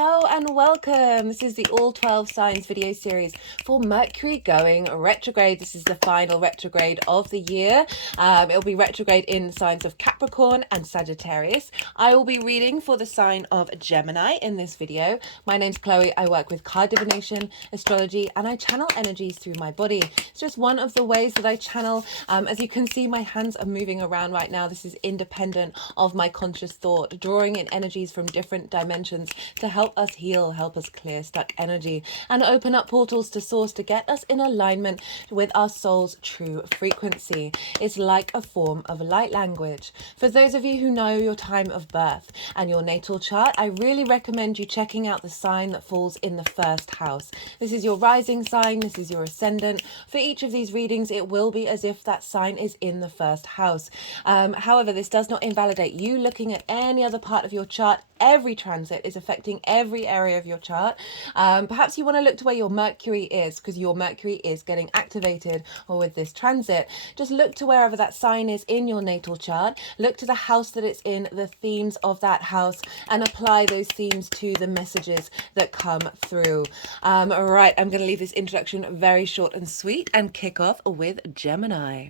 Hello and welcome. This is the All 12 Signs video series for Mercury going retrograde. This is the final retrograde of the year. It'll be retrograde in the signs of Capricorn and Sagittarius. I will be reading for the sign of Gemini in this video. My name's Chloe. I work with card divination, astrology, and I channel energies through my body. It's just one of the ways that I channel. As you can see, my hands are moving around right now. This is independent of my conscious thought, drawing in energies from different dimensions to help us heal, help us clear stuck energy, and open up portals to source to get us in alignment with our soul's true frequency. It's like a form of light language. For those of you who know your time of birth and your natal chart, I really recommend you checking out the sign that falls in the first house. This is your rising sign, this is your ascendant. For each of these readings, it will be as if that sign is in the first house. However, this does not invalidate you looking at any other part of your chart. Every transit is affecting every area of your chart. Perhaps you want to look to where your Mercury is, because your Mercury is getting activated or with this transit. Just look to wherever that sign is in your natal chart. Look to the house that it's in, the themes of that house, and apply those themes to the messages that come through. All right, I'm going to leave this introduction very short and sweet and kick off with Gemini.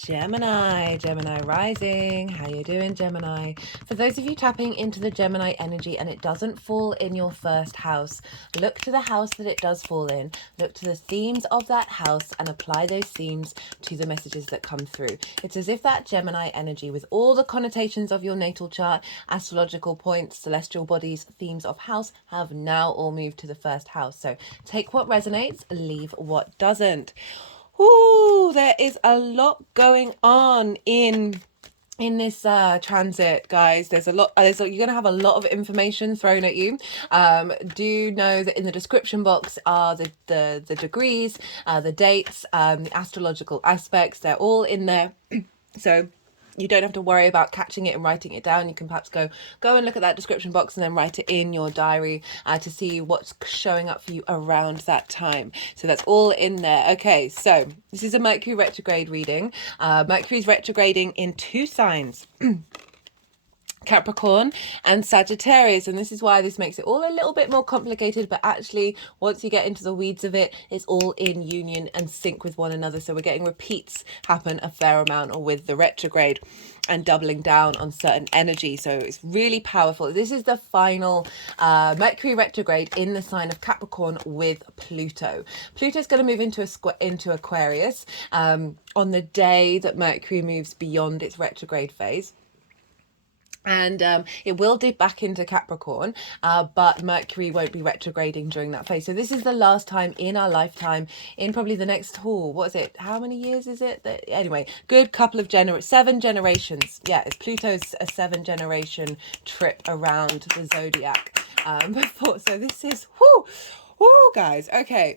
Gemini rising. How you doing, Gemini? For those of you tapping into the Gemini energy and it doesn't fall in your first house, look to the house that it does fall in, look to the themes of that house and apply those themes to the messages that come through. It's as if that Gemini energy, with all the connotations of your natal chart, astrological points, celestial bodies, themes of house, have now all moved to the first house. So take what resonates, leave what doesn't. Ooh, there is a lot going on in this transit, guys. There's a lot. You're going to have a lot of information thrown at you. Do know that in the description box are the degrees, the dates, the astrological aspects. They're all in there. So you don't have to worry about catching it and writing it down. You can perhaps go and look at that description box and then write it in your diary to see what's showing up for you around that time. So that's all in there. Okay, so this is a Mercury retrograde reading. Mercury's retrograding in two signs. Capricorn and Sagittarius, and this is why this makes it all a little bit more complicated, but actually once you get into the weeds of it, it's all in union and sync with one another. So we're getting repeats happen a fair amount or with the retrograde and doubling down on certain energy. So it's really powerful. This is the final Mercury retrograde in the sign of Capricorn with Pluto. Pluto's going to move into Aquarius on the day that Mercury moves beyond its retrograde phase. And it will dip back into Capricorn, but Mercury won't be retrograding during that phase. So this is the last time in our lifetime, in probably the next, what is it? How many years is it? Anyway, good couple of 7 generations. Yeah, it's Pluto's a 7-generation trip around the zodiac before. So this is, whoo, guys. Okay,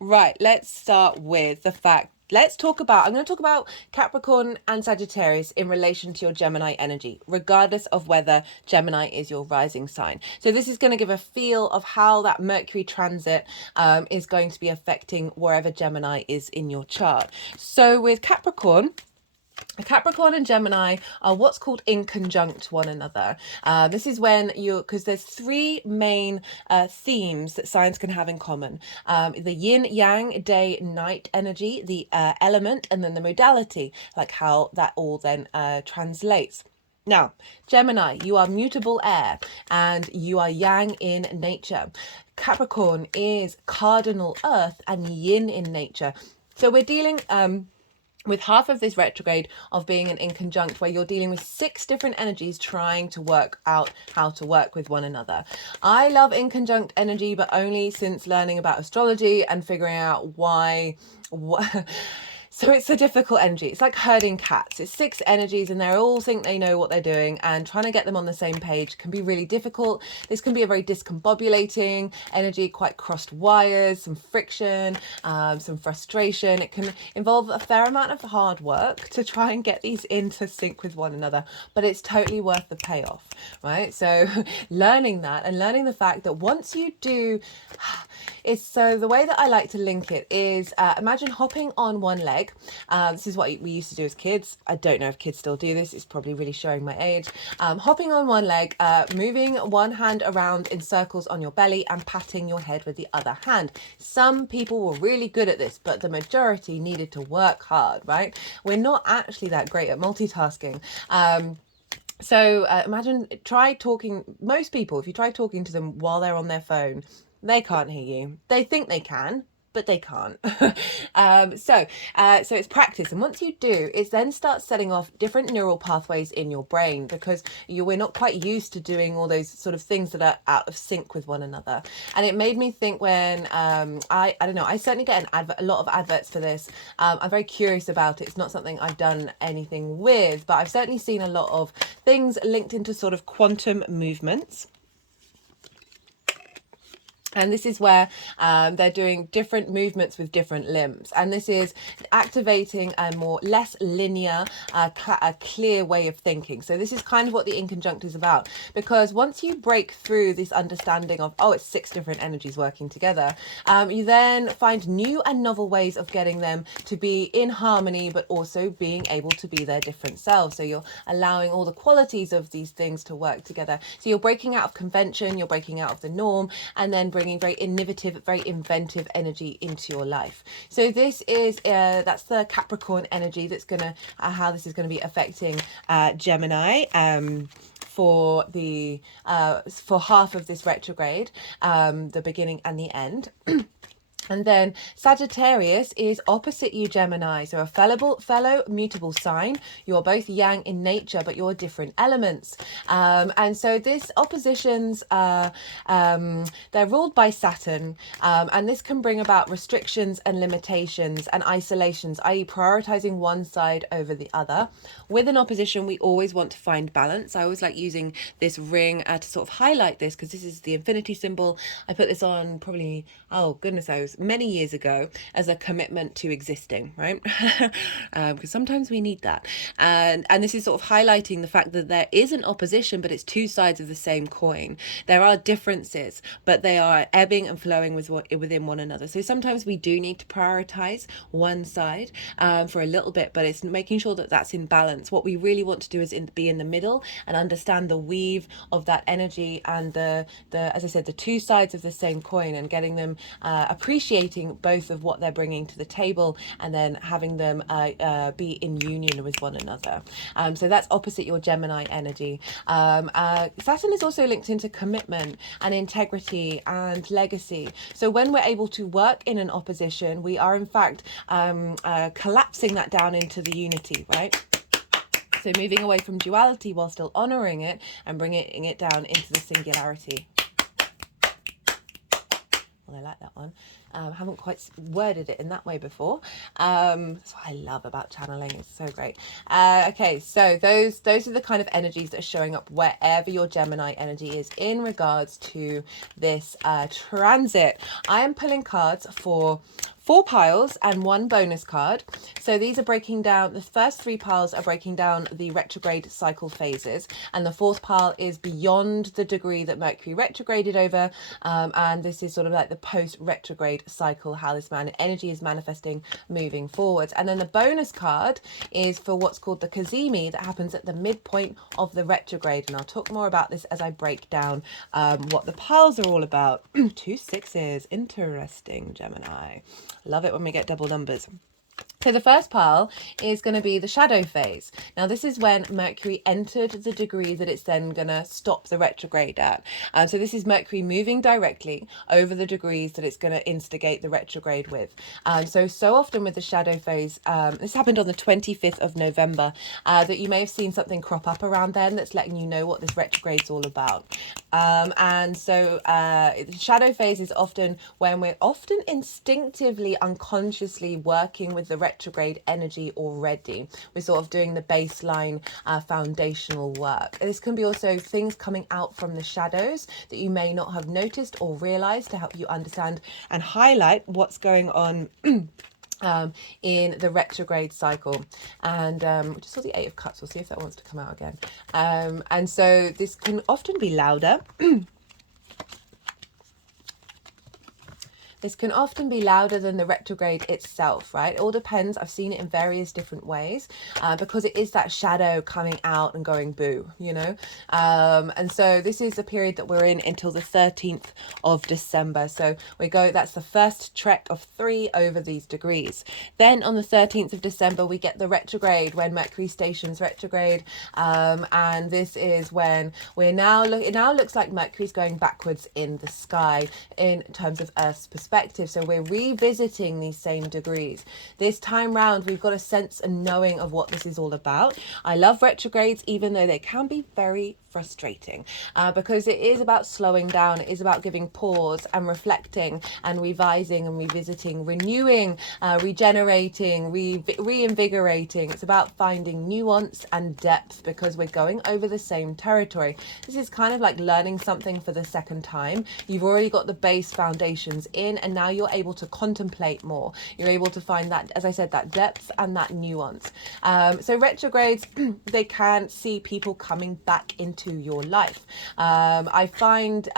right, let's start with the fact. I'm going to talk about Capricorn and Sagittarius in relation to your Gemini energy, regardless of whether Gemini is your rising sign. So this is going to give a feel of how that Mercury transit is going to be affecting wherever Gemini is in your chart. So with Capricorn and Gemini are what's called in conjunct one another. This is when because there's 3 main themes that signs can have in common. The yin yang, day night energy, the element, and then the modality, like how that all then translates. Now, Gemini, you are mutable air and you are yang in nature. Capricorn is cardinal earth and yin in nature. So we're dealing with half of this retrograde of being an in conjunct, where you're dealing with 6 different energies trying to work out how to work with one another. I love in conjunct energy, but only since learning about astrology and figuring out why. So it's a difficult energy. It's like herding cats. It's 6 energies and they all think they know what they're doing, and trying to get them on the same page can be really difficult. This can be a very discombobulating energy, quite crossed wires, some friction, some frustration. It can involve a fair amount of hard work to try and get these into sync with one another, but it's totally worth the payoff, right? So learning that and learning the fact that once you do, is, so the way that I like to link it is, imagine hopping on one leg. This is what we used to do as kids. I don't know if kids still do this. It's probably really showing my age. Hopping on one leg, moving one hand around in circles on your belly and patting your head with the other hand. Some people were really good at this, but the majority needed to work hard, right? We're not actually that great at multitasking. So imagine, try talking, most people, if you try talking to them while they're on their phone, they can't hear you. They think they can, but they can't. So it's practice. And once you do, it then starts setting off different neural pathways in your brain, because we're not quite used to doing all those sort of things that are out of sync with one another. And it made me think when, I don't know, I certainly get a lot of adverts for this. I'm very curious about it. It's not something I've done anything with, but I've certainly seen a lot of things linked into sort of quantum movements. And this is where they're doing different movements with different limbs. And this is activating a less linear, a clear way of thinking. So this is kind of what the in conjunct is about. Because once you break through this understanding of, oh, it's 6 different energies working together, you then find new and novel ways of getting them to be in harmony, but also being able to be their different selves. So you're allowing all the qualities of these things to work together. So you're breaking out of convention, you're breaking out of the norm, and then bringing very innovative, very inventive energy into your life. So this is that's the Capricorn energy that's gonna how this is going to be affecting Gemini for the for half of this retrograde, the beginning and the end. And then Sagittarius is opposite you, Gemini. So a fellow mutable sign. You're both yang in nature, but you're different elements. And so this oppositions, they're ruled by Saturn. And this can bring about restrictions and limitations and isolations, i.e. prioritizing one side over the other. With an opposition, we always want to find balance. I always like using this ring to sort of highlight this, because this is the infinity symbol. I put this on probably, oh goodness, many years ago as a commitment to existing, right? Because sometimes we need that. And this is sort of highlighting the fact that there is an opposition, but it's 2 sides of the same coin. There are differences, but they are ebbing and flowing within one another. So sometimes we do need to prioritize one side for a little bit, but it's making sure that that's in balance. What we really want to do is be in the middle and understand the weave of that energy and the as I said, the 2 sides of the same coin, and getting them appreciating both of what they're bringing to the table, and then having them be in union with one another. So that's opposite your Gemini energy. Saturn is also linked into commitment and integrity and legacy. So when we're able to work in an opposition, we are in fact collapsing that down into the unity, right? So moving away from duality while still honoring it and bringing it down into the singularity. Well, I like that one. Haven't quite worded it in that way before. That's what I love about channeling. It's so great. Okay, so those are the kind of energies that are showing up wherever your Gemini energy is in regards to this transit. I am pulling cards for 4 piles and 1 bonus card. So these are breaking down, the first 3 piles are breaking down the retrograde cycle phases, and the 4th pile is beyond the degree that Mercury retrograded over, and this is sort of like the post-retrograde cycle, how this energy is manifesting moving forward. And then the bonus card is for what's called the Cazimi, that happens at the midpoint of the retrograde, and I'll talk more about this as I break down what the piles are all about. 2 6s, interesting, Gemini. Love it when we get double numbers. So the first pile is going to be the shadow phase. Now this is when Mercury entered the degree that it's then going to stop the retrograde at. So this is Mercury moving directly over the degrees that it's going to instigate the retrograde with. So often with the shadow phase, this happened on the 25th of November, that you may have seen something crop up around then that's letting you know what this retrograde's all about. The shadow phase is often when we're often instinctively, unconsciously working with the retrograde energy already. We're sort of doing the baseline foundational work. This can be also things coming out from the shadows that you may not have noticed or realized, to help you understand and highlight what's going on in the retrograde cycle. And we just saw the 8 of Cups. We'll see if that wants to come out again. And so this can often be louder. This can often be louder than the retrograde itself, right? It all depends. I've seen it in various different ways because it is that shadow coming out and going boo, you know? And so this is the period that we're in until the 13th of December. So that's the first trek of 3 over these degrees. Then on the 13th of December, we get the retrograde when Mercury stations retrograde. And this is when it now looks like Mercury's going backwards in the sky in terms of Earth's perspective. So we're revisiting these same degrees. This time round, we've got a sense and knowing of what this is all about. I love retrogrades, even though they can be very frustrating because it is about slowing down. It is about giving pause and reflecting and revising and revisiting, renewing, regenerating, reinvigorating. It's about finding nuance and depth because we're going over the same territory. This is kind of like learning something for the second time. You've already got the base foundations in, and now you're able to contemplate more. You're able to find that, as I said, that depth and that nuance. So retrogrades, they can see people coming back into your life. I find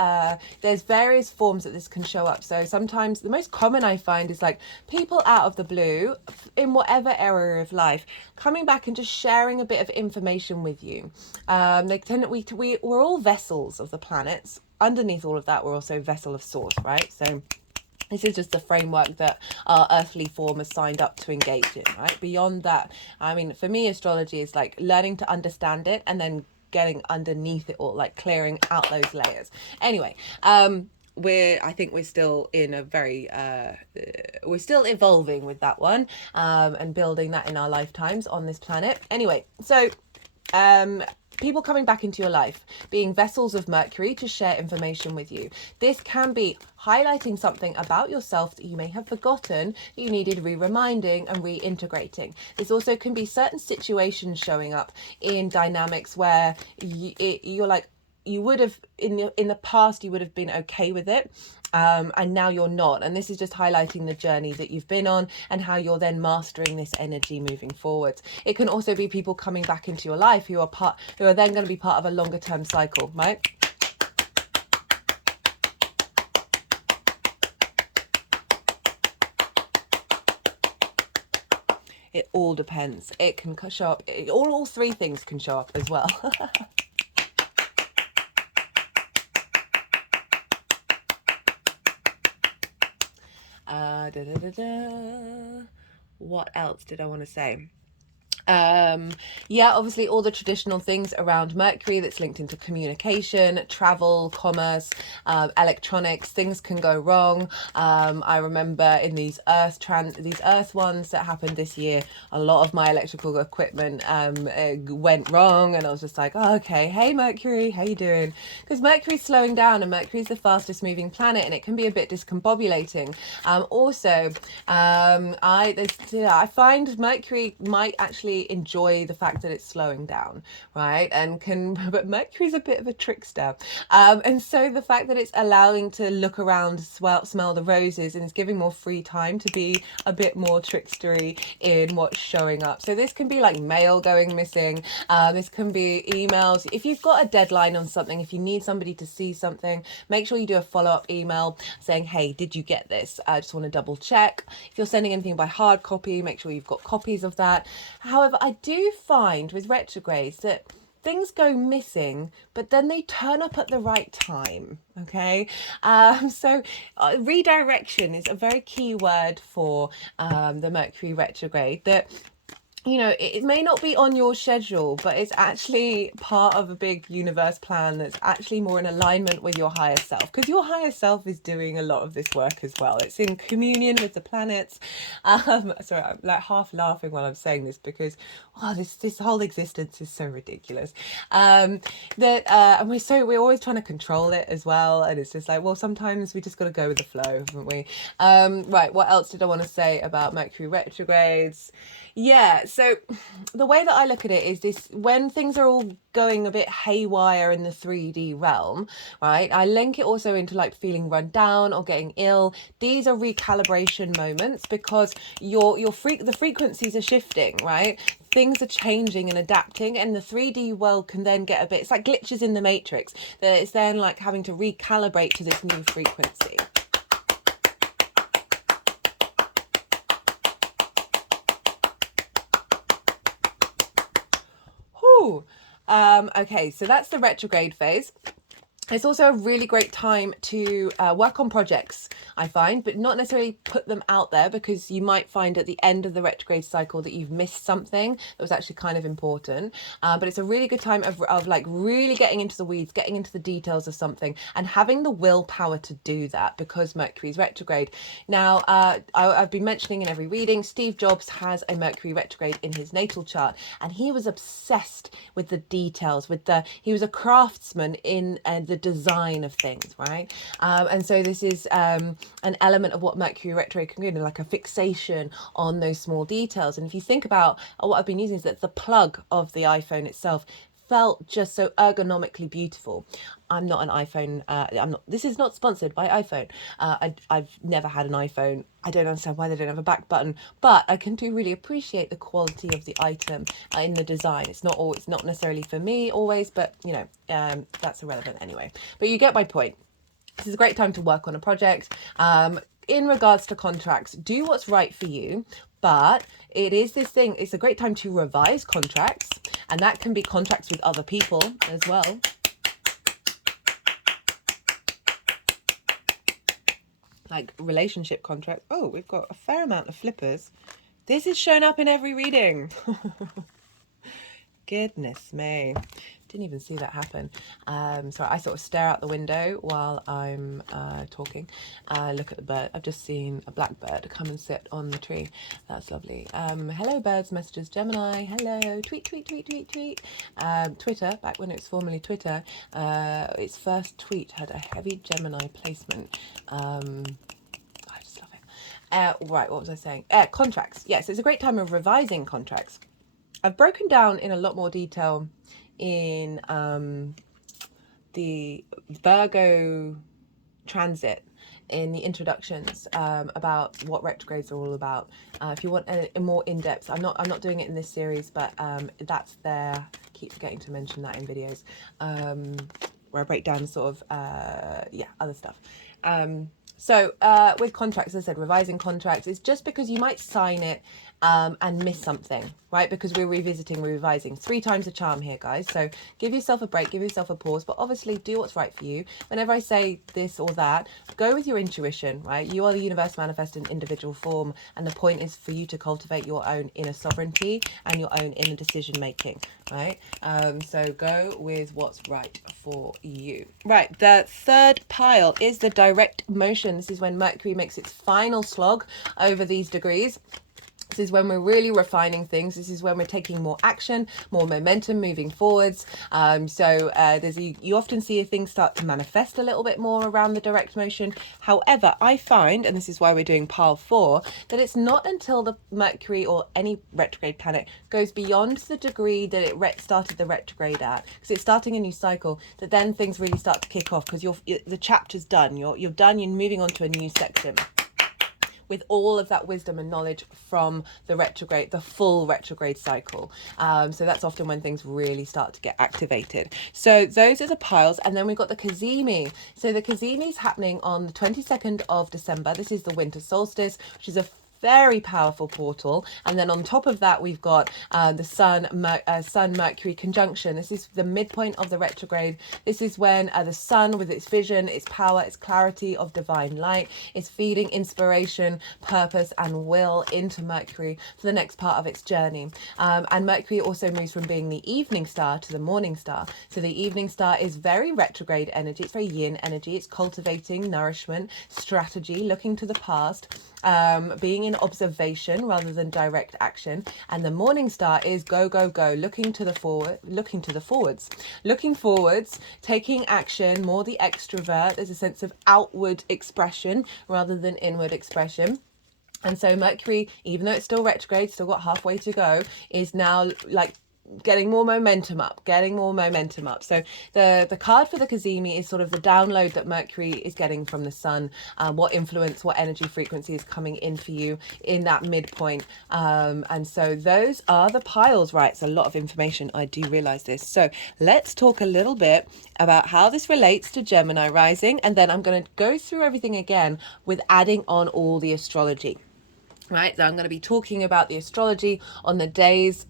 there's various forms that this can show up. So sometimes the most common I find is like people out of the blue in whatever area of life coming back and just sharing a bit of information with you. We're all vessels of the planets. Underneath all of that, we're also a vessel of source, right? So this is just the framework that our earthly form has signed up to engage in, right? Beyond that, I mean, for me, astrology is like learning to understand it and then getting underneath it all, like clearing out those layers. Anyway, I think we're still in a very we're still evolving with that one and building that in our lifetimes on this planet. Anyway, so people coming back into your life, being vessels of Mercury to share information with you. This can be highlighting something about yourself that you may have forgotten, you needed re-reminding and reintegrating. This also can be certain situations showing up in dynamics where you're like, you would have in the past, you would have been okay with it. And now you're not. And this is just highlighting the journey that you've been on and how you're then mastering this energy moving forwards. It can also be people coming back into your life who are then going to be part of a longer term cycle, right? It all depends. It can show up. All 3 things can show up as well. What else did I want to say? Obviously all the traditional things around Mercury that's linked into communication, travel, commerce, electronics. Things can go wrong. I remember in these earth ones that happened this year, a lot of my electrical equipment went wrong, and I was just like, oh, okay, hey Mercury, how you doing? Because Mercury's slowing down, and Mercury's the fastest moving planet, and it can be a bit discombobulating. I find Mercury might actually enjoy the fact that it's slowing down, right? But Mercury's a bit of a trickster, and so the fact that it's allowing to look around, smell the roses, and it's giving more free time to be a bit more trickstery in what's showing up. So this can be like mail going missing, this can be emails. If you've got a deadline on something, if you need somebody to see something, make sure you do a follow-up email saying, hey, did you get this? I just want to double check. If you're sending anything by hard copy, make sure you've got copies of that. However, I do find with retrogrades that things go missing, but then they turn up at the right time. Okay. Redirection is a very key word for the Mercury retrograde. That, you know, it may not be on your schedule, but it's actually part of a big universe plan that's actually more in alignment with your higher self, because your higher self is doing a lot of this work as well. It's in communion with the planets. Sorry, I'm like half laughing while I'm saying this because this whole existence is so ridiculous. And we're always trying to control it as well, and it's just like, well, sometimes we just got to go with the flow, haven't we? Right, what else did I want to say about Mercury retrogrades? Yeah, so the way that I look at it is this: when things are all going a bit haywire in the 3D realm, right? I link it also into like feeling run down or getting ill. These are recalibration moments because the frequencies are shifting, right? Things are changing and adapting, and the 3D world can then get a bit, it's like glitches in the matrix, that it's then like having to recalibrate to this new frequency. Woo! Okay, so that's the retrograde phase. It's also a really great time to work on projects, I find, but not necessarily put them out there, because you might find at the end of the retrograde cycle that you've missed something that was actually kind of important. But it's a really good time of like really getting into the weeds, getting into the details of something, and having the willpower to do that, because Mercury's retrograde. Now, I've been mentioning in every reading, Steve Jobs has a Mercury retrograde in his natal chart, and he was obsessed with the details, he was a craftsman in the design of things, right? And so this is an element of what Mercury retrograde can do, like a fixation on those small details. And if you think about what I've been using, is that the plug of the iPhone itself felt just so ergonomically beautiful. I'm not an iPhone, this is not sponsored by iPhone. I've never had an iPhone. I don't understand why they don't have a back button, but I can really appreciate the quality of the item in the design. It's not necessarily for me always, but you know, that's irrelevant anyway. But you get my point. This is a great time to work on a project. In regards to contracts, do what's right for you, but it is this thing, it's a great time to revise contracts, and that can be contracts with other people as well. Like relationship contracts. Oh, we've got a fair amount of flippers. This is shown up in every reading. Goodness me. Didn't even see that happen. So I sort of stare out the window while I'm talking. Look at the bird. I've just seen a blackbird come and sit on the tree. That's lovely. Hello, birds, messages, Gemini. Hello. Tweet, tweet, tweet, tweet, tweet. Twitter, back when it was formerly Twitter, its first tweet had a heavy Gemini placement. I just love it. Right, what was I saying? Contracts. Yes, it's a great time of revising contracts. I've broken down in a lot more detail in the Virgo transit in the introductions about what retrogrades are all about. If you want a more in-depth, I'm not doing it in this series, but that's there. I keep forgetting to mention that in videos where I break down sort of other stuff. So with contracts, as I said, revising contracts is just because you might sign it and miss something, right? Because we're revising. 3 times the charm here, guys. So give yourself a break, give yourself a pause, but obviously do what's right for you. Whenever I say this or that, go with your intuition, right? You are the universe manifest in individual form, and the point is for you to cultivate your own inner sovereignty and your own inner decision making, right? So go with what's right for you. Right, the third pile is the direct motion. This is when Mercury makes its final slog over these degrees. This is when we're really refining things. This is when we're taking more action, more momentum, moving forwards. You often see things start to manifest a little bit more around the direct motion. However, I find, and this is why we're doing pile 4, that it's not until the Mercury or any retrograde planet goes beyond the degree that it started the retrograde at, because it's starting a new cycle, that then things really start to kick off, because the chapter's done. You're done. You're moving on to a new section with all of that wisdom and knowledge from the full retrograde cycle. So that's often when things really start to get activated. So those are the piles. And then we've got the Cazimi. So the Cazimi is happening on the 22nd of December. This is the winter solstice, which is a very powerful portal. And then on top of that, we've got the Sun-Mercury conjunction. This is the midpoint of the retrograde. This is when the Sun, with its vision, its power, its clarity of divine light, is feeding inspiration, purpose, and will into Mercury for the next part of its journey. And Mercury also moves from being the evening star to the morning star. So the evening star is very retrograde energy. It's very yin energy. It's cultivating, nourishment, strategy, looking to the past, being in observation rather than direct action. And the morning star is go, go, go, looking forwards, taking action, more the extrovert. There's a sense of outward expression rather than inward expression. And so Mercury, even though it's still retrograde, still got halfway to go, is now like getting more momentum up. So the card for the Cazimi is sort of the download that Mercury is getting from the Sun, what influence, what energy frequency is coming in for you in that midpoint. And so those are the piles, right? It's a lot of information. I do realize this. So let's talk a little bit about how this relates to Gemini rising. And then I'm going to go through everything again with adding on all the astrology. Right, so I'm going to be talking about the astrology on the days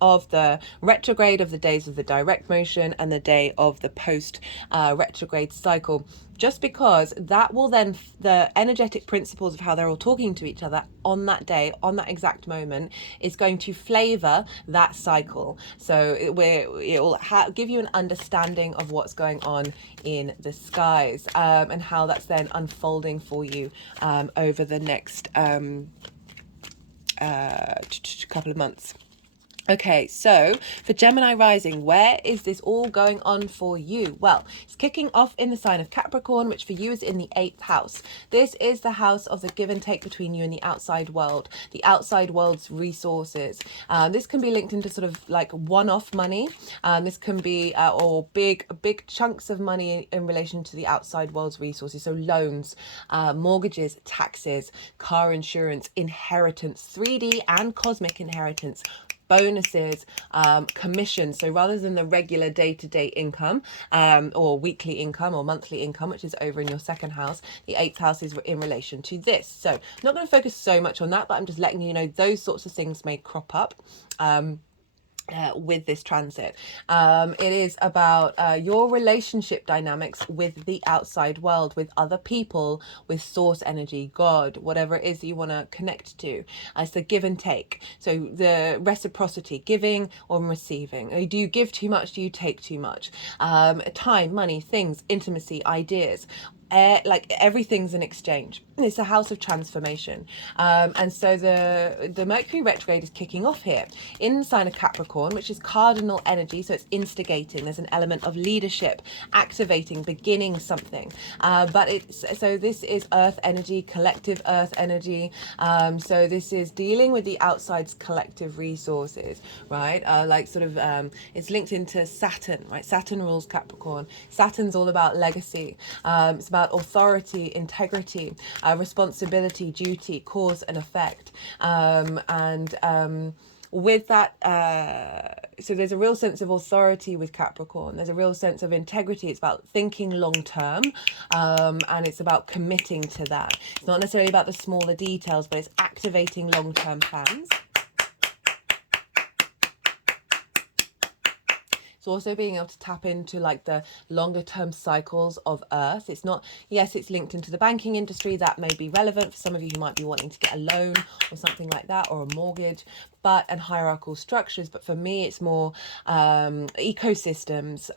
of the retrograde, of the days of the direct motion, and the day of the post retrograde cycle, just because that will then, the energetic principles of how they're all talking to each other on that day, on that exact moment, is going to flavor that cycle. So it will give you an understanding of what's going on in the skies, and how that's then unfolding for you over the next couple of months. Okay, so for Gemini rising, where is this all going on for you? Well, it's kicking off in the sign of Capricorn, which for you is in the 8th house. This is the house of the give and take between you and the outside world, the outside world's resources. This can be linked into sort of like one-off money. This can be, or big chunks of money in relation to the outside world's resources. So loans, mortgages, taxes, car insurance, inheritance, 3D and cosmic inheritance, bonuses, commissions. So rather than the regular day-to-day income, or weekly income or monthly income, which is over in your 2nd house, the 8th house is in relation to this. So I'm not going to focus so much on that, but I'm just letting you know those sorts of things may crop up with this transit. It is about your relationship dynamics with the outside world, with other people, with source energy, God, whatever it is that you want to connect to. It's the give and take. So the reciprocity, giving or receiving. Do you give too much? Do you take too much? Time, money, things, intimacy, ideas. Like everything's an exchange. It's a house of transformation, and so the Mercury retrograde is kicking off here in the sign of Capricorn, which is cardinal energy. So it's instigating. There's an element of leadership, activating, beginning something. But this is Earth energy, collective Earth energy. So this is dealing with the outside's collective resources, right? It's linked into Saturn, right? Saturn rules Capricorn. Saturn's all about legacy. It's about authority, integrity, responsibility, duty, cause and effect. With that, so there's a real sense of authority with Capricorn. There's a real sense of integrity. It's about thinking long term, and it's about committing to that. It's not necessarily about the smaller details, but it's activating long term plans. Also being able to tap into like the longer term cycles of Earth. It's not, yes, it's linked into the banking industry. That may be relevant for some of you who might be wanting to get a loan or something like that, or a mortgage, and hierarchical structures. But for me, it's more ecosystems,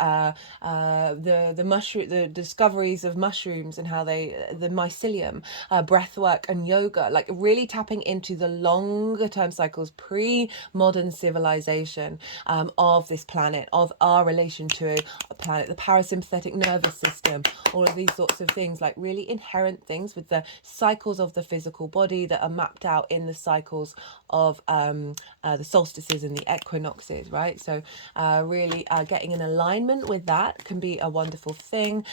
the discoveries of mushrooms and how the mycelium, breath work and yoga, like really tapping into the longer term cycles, pre-modern civilization, of this planet, of our relation to a planet, the parasympathetic nervous system, all of these sorts of things, like really inherent things with the cycles of the physical body that are mapped out in the cycles of the solstices and the equinoxes, right? So really getting in alignment with that can be a wonderful thing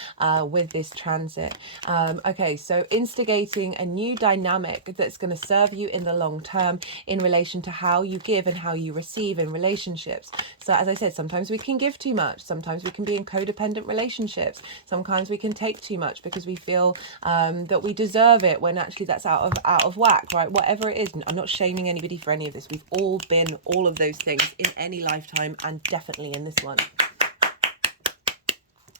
with this transit. Okay, so instigating a new dynamic that's going to serve you in the long term in relation to how you give and how you receive in relationships. So as I said, sometimes we can give too much, sometimes we can be in codependent relationships, sometimes we can take too much because we feel that we deserve it, when actually that's out of whack, right? Whatever it is, I'm not shaming anybody for any of this. We've all been all of those things in any lifetime, and definitely in this one.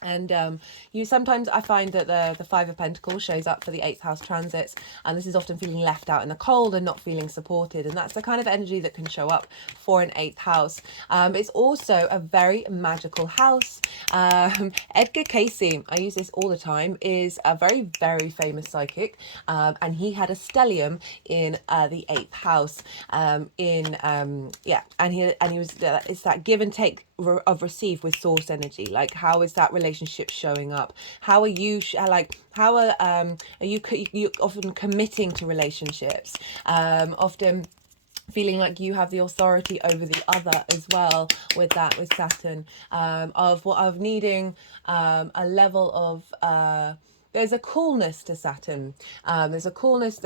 And sometimes I find that the Five of Pentacles shows up for the 8th house transits, and this is often feeling left out in the cold and not feeling supported, and that's the kind of energy that can show up for an 8th house. It's also a very magical house. Edgar Cayce, I use this all the time, is a very, very famous psychic, and he had a stellium in the 8th house. And he was it's that give and take of receive with source energy. Like, how is that relationship showing up? How are you are you often committing to relationships, often feeling like you have the authority over the other as well, with Saturn, of needing a level of there's a coolness to Saturn. There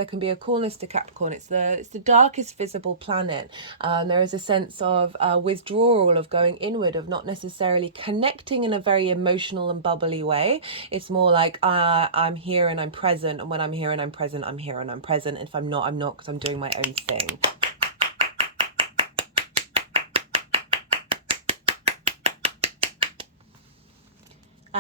can be a coolness to Capricorn. It's the darkest visible planet. There is a sense of withdrawal, of going inward, of not necessarily connecting in a very emotional and bubbly way. It's more like I'm here and I'm present, and when I'm here and I'm present, I'm here and I'm present. And if I'm not, I'm not, because I'm doing my own thing.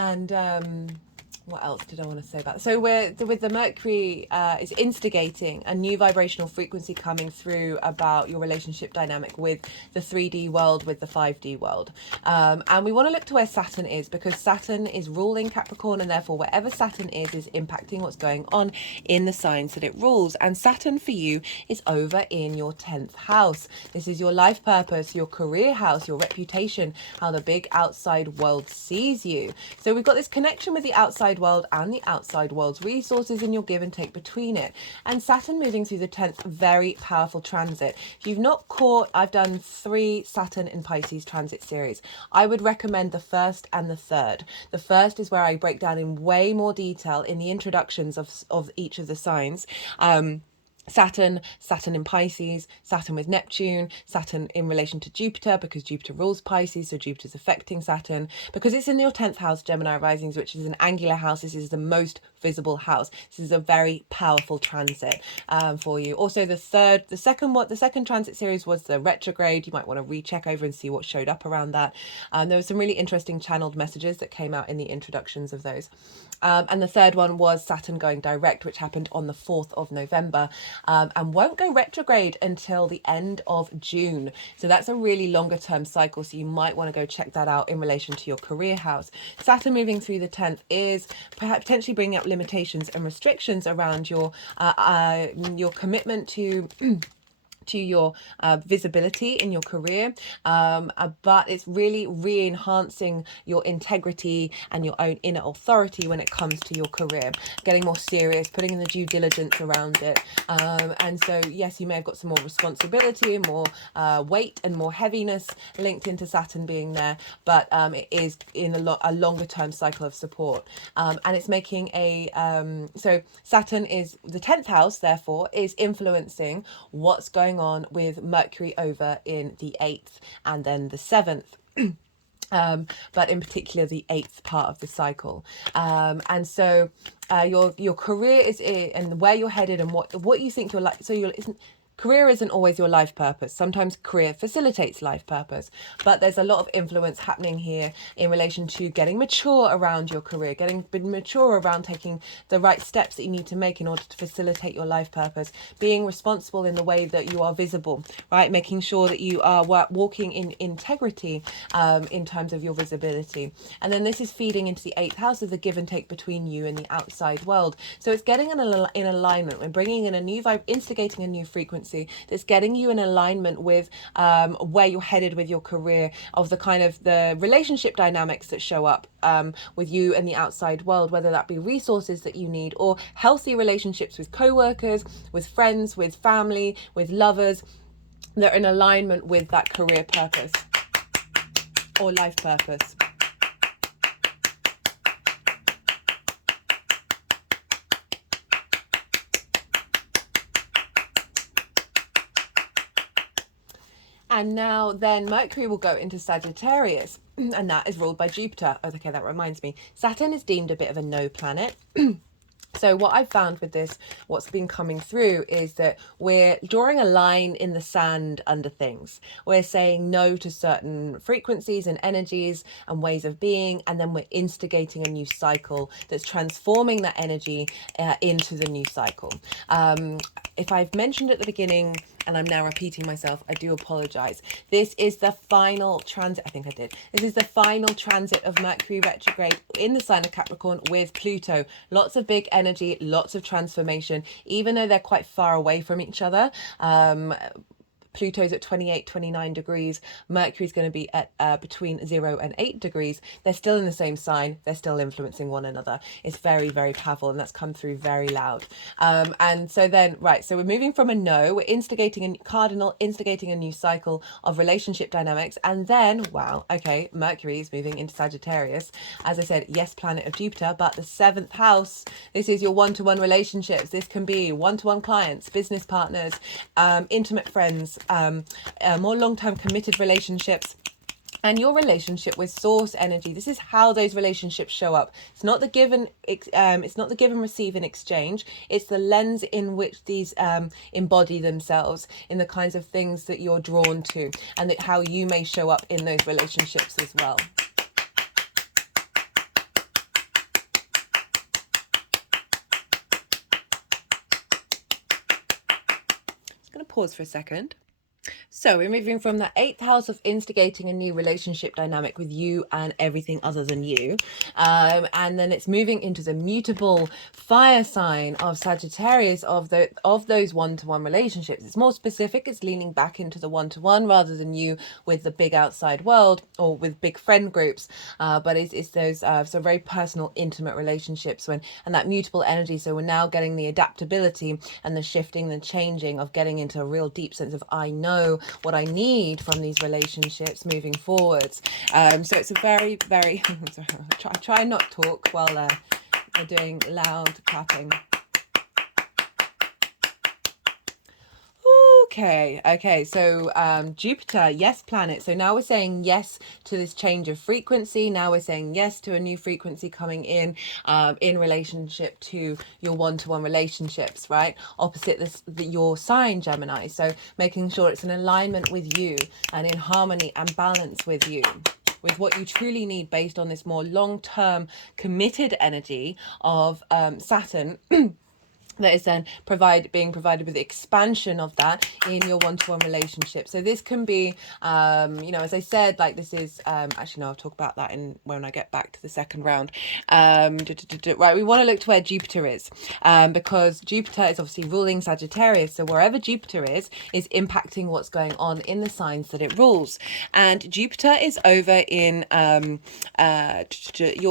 And what else did I want to say about? So with the Mercury is instigating a new vibrational frequency coming through about your relationship dynamic with the 3D world, with the 5D world. And we want to look to where Saturn is, because Saturn is ruling Capricorn, and therefore wherever Saturn is impacting what's going on in the signs that it rules. And Saturn for you is over in your 10th house. This is your life purpose, your career house, your reputation, how the big outside world sees you. So we've got this connection with the outside world and the outside world's resources, and your give and take between it. And Saturn moving through the 10th, very powerful transit. If you've not caught, I've done 3 Saturn in Pisces transit series. I would recommend the first and the third. The first is where I break down in way more detail in the introductions of each of the signs. Saturn in Pisces, Saturn with Neptune, Saturn in relation to Jupiter, because Jupiter rules Pisces, so Jupiter's affecting Saturn. Because it's in your 10th house, Gemini risings, which is an angular house, this is the most visible house. This is a very powerful transit for you. Also, the second transit series was the retrograde. You might want to recheck over and see what showed up around that. There were some really interesting channeled messages that came out in the introductions of those. And the third one was Saturn going direct, which happened on the 4th of November. And won't go retrograde until the end of June. So that's a really longer term cycle. So you might want to go check that out in relation to your career house. Saturn moving through the 10th is perhaps potentially bringing up limitations and restrictions around your commitment to your visibility in your career, but it's really re-enhancing your integrity and your own inner authority when it comes to your career, getting more serious, putting in the due diligence around it. And so yes, you may have got some more responsibility and more weight and more heaviness linked into Saturn being there, but it is in a longer term cycle of support, and it's making so Saturn is the 10th house, therefore is influencing what's going on with Mercury over in the 8th and then the 7th. But in particular the 8th part of the cycle, and so your career is and where you're headed and what you think you're like. So career isn't always your life purpose. Sometimes career facilitates life purpose, but there's a lot of influence happening here in relation to getting mature around your career, getting mature around taking the right steps that you need to make in order to facilitate your life purpose, being responsible in the way that you are visible, right? Making sure that you are walking in integrity in terms of your visibility. And then this is feeding into the 8th house of the give and take between you and the outside world. So it's getting in alignment. We're bringing in a new vibe, instigating a new frequency that's getting you in alignment with where you're headed with your career, of the kind of the relationship dynamics that show up with you and the outside world, whether that be resources that you need or healthy relationships with co-workers, with friends, with family, with lovers, that are in alignment with that career purpose or life purpose. And now then Mercury will go into Sagittarius, and that is ruled by Jupiter. Oh, okay, that reminds me. Saturn is deemed a bit of a no planet. So what I've found with this, what's been coming through, is that we're drawing a line in the sand under things. We're saying no to certain frequencies and energies and ways of being, and then we're instigating a new cycle that's transforming that energy into the new cycle. If I've mentioned at the beginning, and I'm now repeating myself, I do apologize. This is the final transit, I think I did. This is the final transit of Mercury retrograde in the sign of Capricorn with Pluto. Lots of big energy, lots of transformation, even though they're quite far away from each other. Pluto's at 28, 29 degrees. Mercury's going to be at between 0 and 8 degrees. They're still in the same sign. They're still influencing one another. It's very, very powerful, and that's come through very loud. And so then, right, so we're moving from a no, we're instigating a cardinal, instigating a new cycle of relationship dynamics. And then, wow, okay, Mercury is moving into Sagittarius. As I said, yes, planet of Jupiter, but the 7th house, this is your one-to-one relationships. This can be one-to-one clients, business partners, intimate friends, more long-term committed relationships, and your relationship with source energy. This is how those relationships show up. It's not the give and receive in exchange. It's the lens in which these embody themselves in the kinds of things that you're drawn to, and that how you may show up in those relationships as well. going to pause for a second. So we're moving from the 8th house of instigating a new relationship dynamic with you and everything other than you. And then it's moving into the mutable fire sign of Sagittarius of those one-to-one relationships. It's more specific. It's leaning back into the one-to-one rather than you with the big outside world or with big friend groups. But it's those so very personal, intimate relationships and that mutable energy. So we're now getting the adaptability and the shifting, the changing of getting into a real deep sense of I know what I need from these relationships moving forwards. So it's a very, very try not talk while I'm doing loud clapping. Okay, so Jupiter, yes, planet. So now we're saying yes to this change of frequency. Now we're saying yes to a new frequency coming in relationship to your one-to-one relationships, right? Opposite your sign, Gemini. So making sure it's in alignment with you and in harmony and balance with you, with what you truly need based on this more long-term committed energy of Saturn. That is then being provided with the expansion of that in your one-to-one relationship. So this can be, as I said, like this is, actually, no, I'll talk about that when I get back to the second round. Right, we want to look to where Jupiter is, because Jupiter is obviously ruling Sagittarius. So wherever Jupiter is impacting what's going on in the signs that it rules. And Jupiter is over in your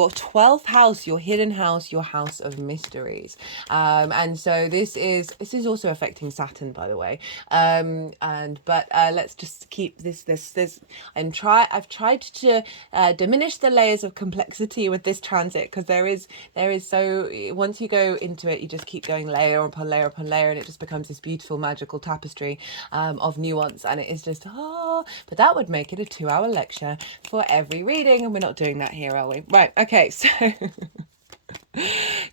12th house, your hidden house, your house of mysteries. And so this is also affecting Saturn, by the way. But let's just keep this. I've tried to diminish the layers of complexity with this transit, because there is so, once you go into it, you just keep going layer upon layer upon layer, and it just becomes this beautiful magical tapestry of nuance, and it is just but that would make it a 2-hour lecture for every reading, and we're not doing that here, are we? Right, okay, so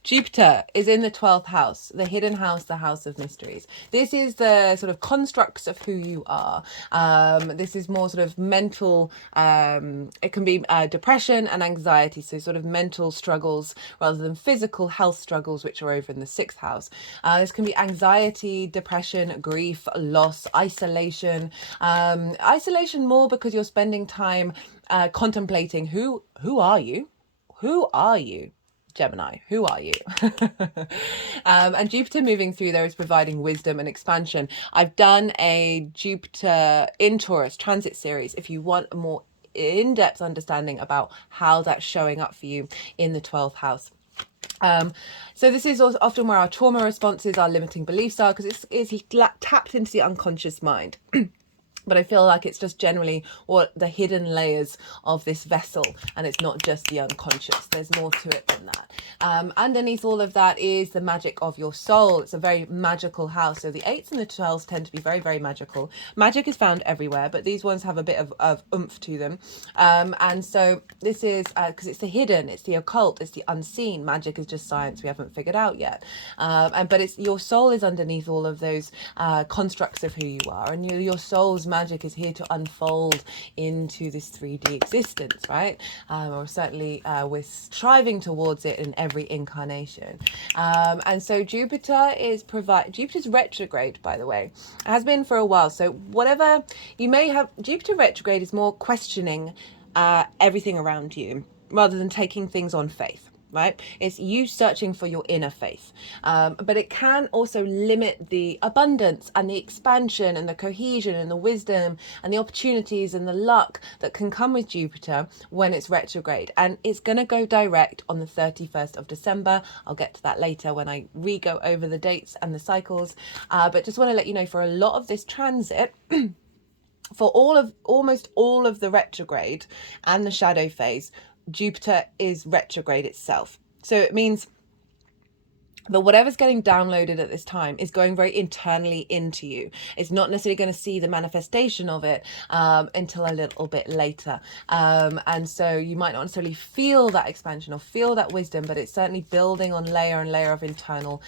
Jupiter is in the 12th house, the hidden house, the house of mysteries. This is the sort of constructs of who you are. This is more sort of mental, it can be depression and anxiety, so sort of mental struggles rather than physical health struggles, which are over in the 6th house. This can be anxiety, depression, grief, loss, isolation. Isolation more because you're spending time contemplating who are you? Who are you? Gemini, who are you? And Jupiter moving through there is providing wisdom and expansion. I've done a Jupiter in Taurus transit series if you want a more in-depth understanding about how that's showing up for you in the 12th house. So this is also often where our trauma responses, our limiting beliefs are, because it's tapped into the unconscious mind. But I feel like it's just generally what the hidden layers of this vessel, and it's not just the unconscious. There's more to it than that. Underneath all of that is the magic of your soul. It's a very magical house. So the 8s and the 12s tend to be very, very magical. Magic is found everywhere, but these ones have a bit of oomph to them. And so this is because it's the hidden, it's the occult, it's the unseen. Magic is just science we haven't figured out yet. But it's your soul is underneath all of those constructs of who you are, and your soul's magic is here to unfold into this 3D existence, right? Or certainly we're striving towards it in every incarnation. And so Jupiter's retrograde, by the way. It has been for a while. So whatever you may have, Jupiter retrograde is more questioning everything around you rather than taking things on faith. Right? It's you searching for your inner faith. But it can also limit the abundance and the expansion and the cohesion and the wisdom and the opportunities and the luck that can come with Jupiter when it's retrograde. And it's going to go direct on the 31st of December. I'll get to that later when I re-go over the dates and the cycles. But just want to let you know, for a lot of this transit, for almost all of the retrograde and the shadow phase, Jupiter is retrograde itself. So it means that whatever's getting downloaded at this time is going very internally into you. It's not necessarily going to see the manifestation of it until a little bit later. And so you might not necessarily feel that expansion or feel that wisdom, but it's certainly building on layer and layer of internal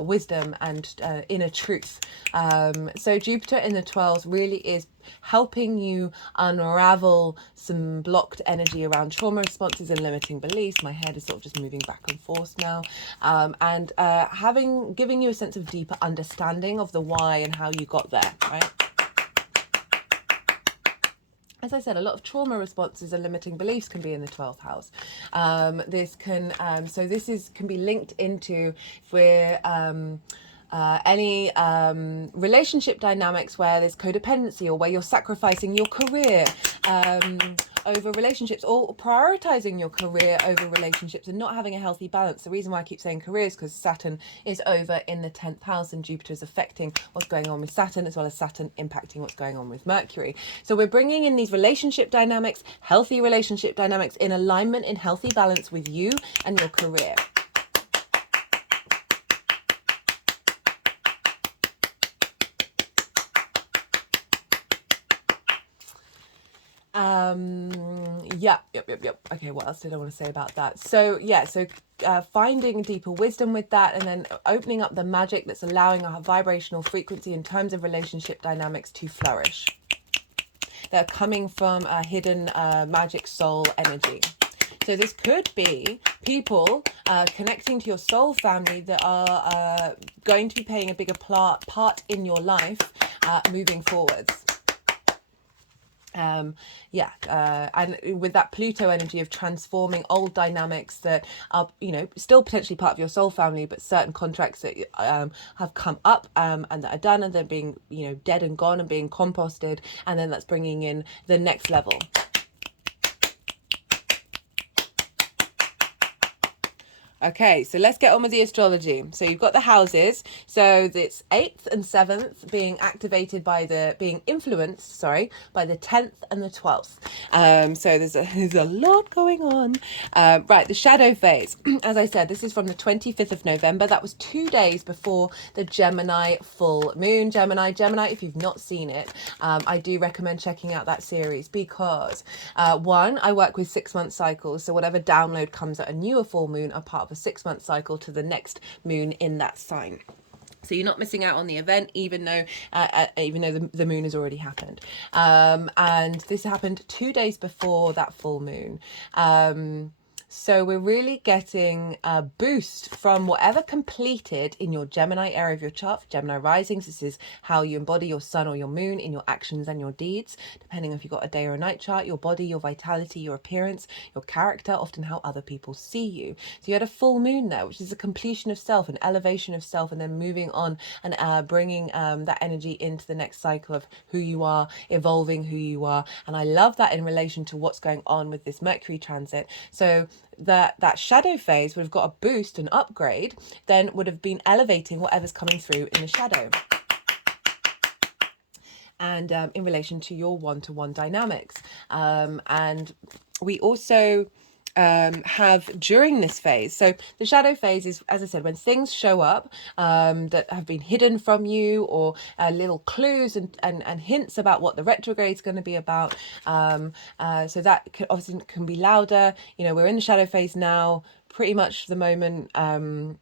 wisdom and inner truth. So Jupiter in the 12s really is helping you unravel some blocked energy around trauma responses and limiting beliefs. My head is sort of just moving back and forth now. And giving you a sense of deeper understanding of the why and how you got there, right? As I said, a lot of trauma responses and limiting beliefs can be in the 12th house. This can be linked into if we're any relationship dynamics where there's codependency, or where you're sacrificing your career over relationships, or prioritizing your career over relationships and not having a healthy balance. The reason why I keep saying career is because Saturn is over in the 10th house and Jupiter is affecting what's going on with Saturn, as well as Saturn impacting what's going on with Mercury. So we're bringing in these relationship dynamics, healthy relationship dynamics, in alignment, in healthy balance with you and your career. Yep. Okay, what else did I want to say about that? So finding deeper wisdom with that, and then opening up the magic that's allowing a vibrational frequency in terms of relationship dynamics to flourish. They're coming from a hidden magic soul energy. So this could be people connecting to your soul family that are going to be playing a bigger part in your life moving forwards. And with that Pluto energy of transforming old dynamics that are, still potentially part of your soul family, but certain contracts that have come up and that are done, and they're being, dead and gone and being composted, and then that's bringing in the next level. Okay, so let's get on with the astrology. So you've got the houses. So it's 8th and 7th being activated being influenced by the 10th and the 12th. So there's a lot going on. Right, the shadow phase. As I said, this is from the 25th of November. That was 2 days before the Gemini full moon. Gemini, if you've not seen it, I do recommend checking out that series because, one, I work with 6-month cycles. So whatever download comes at a newer full moon are part of a 6-month cycle to the next moon in that sign. So you're not missing out on the event, even though the moon has already happened. And this happened 2 days before that full moon. So we're really getting a boost from whatever completed in your Gemini area of your chart. For Gemini risings, this is how you embody your sun or your moon in your actions and your deeds, depending if you've got a day or a night chart, your body, your vitality, your appearance, your character, often how other people see you. So you had a full moon there, which is a completion of self, an elevation of self, and then moving on and bringing that energy into the next cycle of who you are, evolving who you are. And I love that in relation to what's going on with this Mercury transit. So that shadow phase would have got a boost, an upgrade, then would have been elevating whatever's coming through in the shadow. And in relation to your one-to-one dynamics. And we also have during this phase. So the shadow phase is, as I said, when things show up that have been hidden from you, or little clues and hints about what the retrograde is going to be about. So that obviously can be louder. We're in the shadow phase now. Pretty much the moment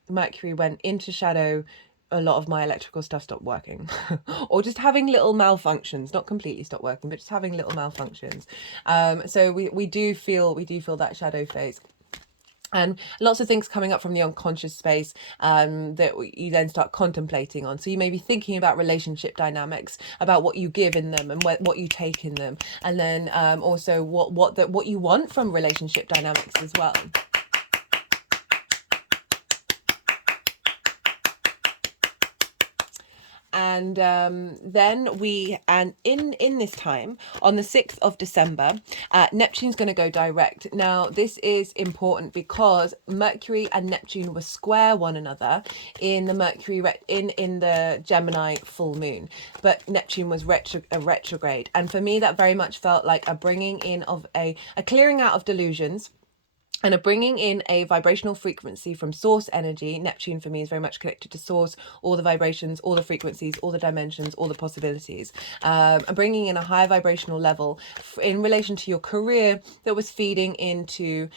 Mercury went into shadow, a lot of my electrical stuff stopped working or just having little malfunctions, not completely stopped working, but just having little malfunctions. So we do feel that shadow phase. And lots of things coming up from the unconscious space that you then start contemplating on. So you may be thinking about relationship dynamics, about what you give in them and what you take in them. And then also what you want from relationship dynamics as well. And then in this time, on the 6th of December, Neptune's going to go direct. Now, this is important because Mercury and Neptune were square one another in the in the Gemini full moon, but Neptune was retrograde. And for me, that very much felt like a bringing in of a clearing out of delusions. and are bringing in a vibrational frequency from source energy. Neptune for me is very much connected to source, all the vibrations, all the frequencies, all the dimensions, all the possibilities, and bringing in a higher vibrational level in relation to your career that was feeding into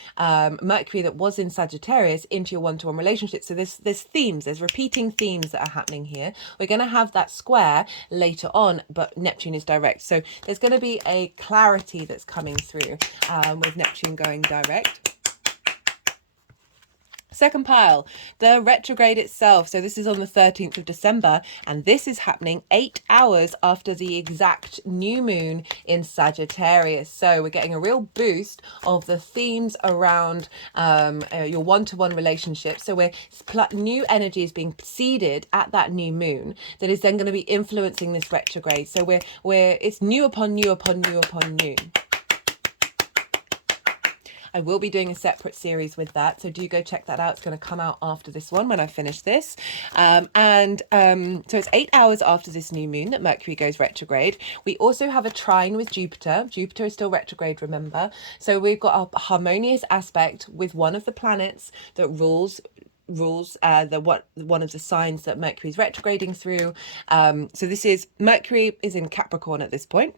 Mercury that was in Sagittarius into your one-to-one relationship. So there's themes, there's repeating themes that are happening here. We're going to have that square later on, but Neptune is direct. So there's going to be a clarity that's coming through with Neptune going direct. Second pile, the retrograde itself. So this is on the 13th of December, and this is happening 8 hours after the exact new moon in Sagittarius. So we're getting a real boost of the themes around your one-to-one relationship. So new energy is being seeded at that new moon that is then going to be influencing this retrograde. So it's new upon new upon new upon new. I will be doing a separate series with that, so do go check that out. It's going to come out after this one when I finish this. So it's 8 hours after this new moon that Mercury goes retrograde. We also have a trine with Jupiter. Jupiter is still retrograde, remember. So we've got a harmonious aspect with one of the planets that rules one of the signs that Mercury is retrograding through. So this is Mercury is in Capricorn at this point.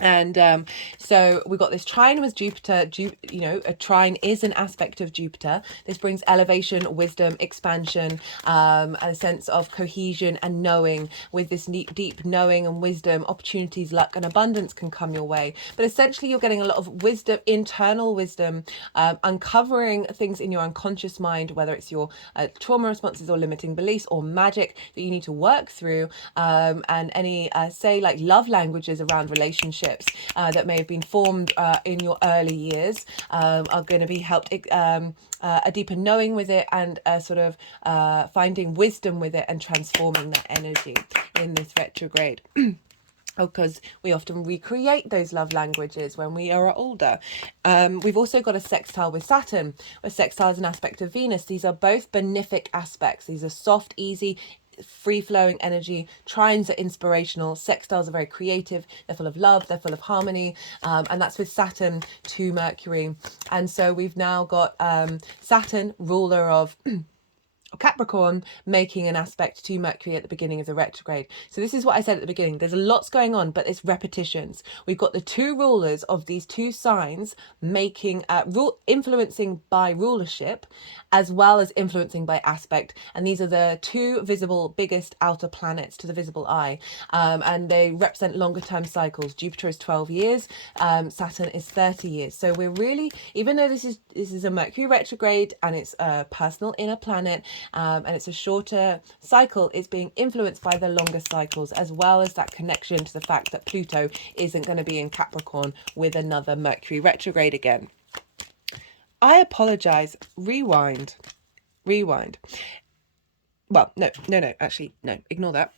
And so we've got this trine with Jupiter. A trine is an aspect of Jupiter. This brings elevation, wisdom, expansion, and a sense of cohesion and knowing. With this deep knowing and wisdom, opportunities, luck, and abundance can come your way. But essentially, you're getting a lot of wisdom, internal wisdom, uncovering things in your unconscious mind, whether it's your trauma responses or limiting beliefs or magic that you need to work through, and any, say, like love languages around relationships that may have been formed in your early years are going to be helped a deeper knowing with it, and sort of finding wisdom with it and transforming that energy in this retrograde. Because we often recreate those love languages when we are older. We've also got a sextile with Saturn. A sextile is an aspect of Venus. These are both benefic aspects. These are soft, easy, free-flowing energy. Trines are inspirational. Sextiles are very creative. They're full of love. They're full of harmony. And that's with Saturn to Mercury. And so we've now got Saturn, ruler of Capricorn, making an aspect to Mercury at the beginning of the retrograde. So this is what I said at the beginning. There's lots going on, but it's repetitions. We've got the two rulers of these two signs making influencing by rulership as well as influencing by aspect. And these are the two visible biggest outer planets to the visible eye. And they represent longer term cycles. Jupiter is 12 years. Saturn is 30 years. So we're really, even though this is a Mercury retrograde and it's a personal inner planet, and it's a shorter cycle, it's being influenced by the longer cycles, as well as that connection to the fact that Pluto isn't going to be in Capricorn with another Mercury retrograde again. I apologize. Rewind. Well, no, actually, no, ignore that.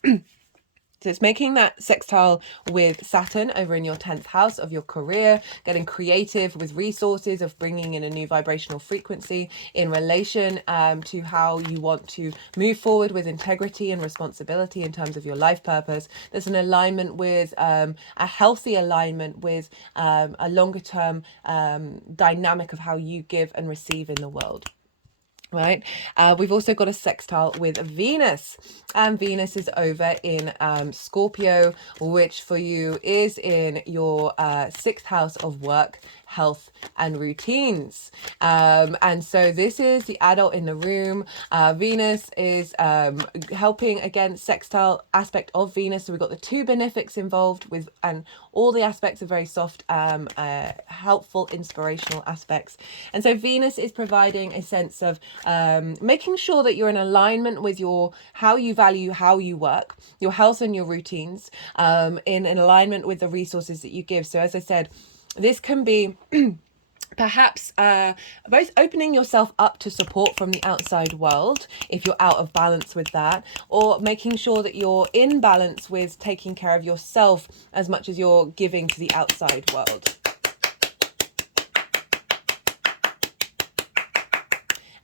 So it's making that sextile with Saturn over in your 10th house of your career, getting creative with resources, of bringing in a new vibrational frequency in relation to how you want to move forward with integrity and responsibility in terms of your life purpose. There's an alignment with a healthy alignment with a longer term dynamic of how you give and receive in the world. Right. We've also got a sextile with Venus, and Venus is over in Scorpio, which for you is in your 6th house of work, health and routines. And so this is the adult in the room. Venus is helping, again, sextile aspect of Venus. So we've got the two benefics involved with, and all the aspects are very soft, helpful, inspirational aspects. And so Venus is providing a sense of making sure that you're in alignment with how you value how you work, your health and your routines, in alignment with the resources that you give. So as I said, this can be perhaps both opening yourself up to support from the outside world if you're out of balance with that, or making sure that you're in balance with taking care of yourself as much as you're giving to the outside world.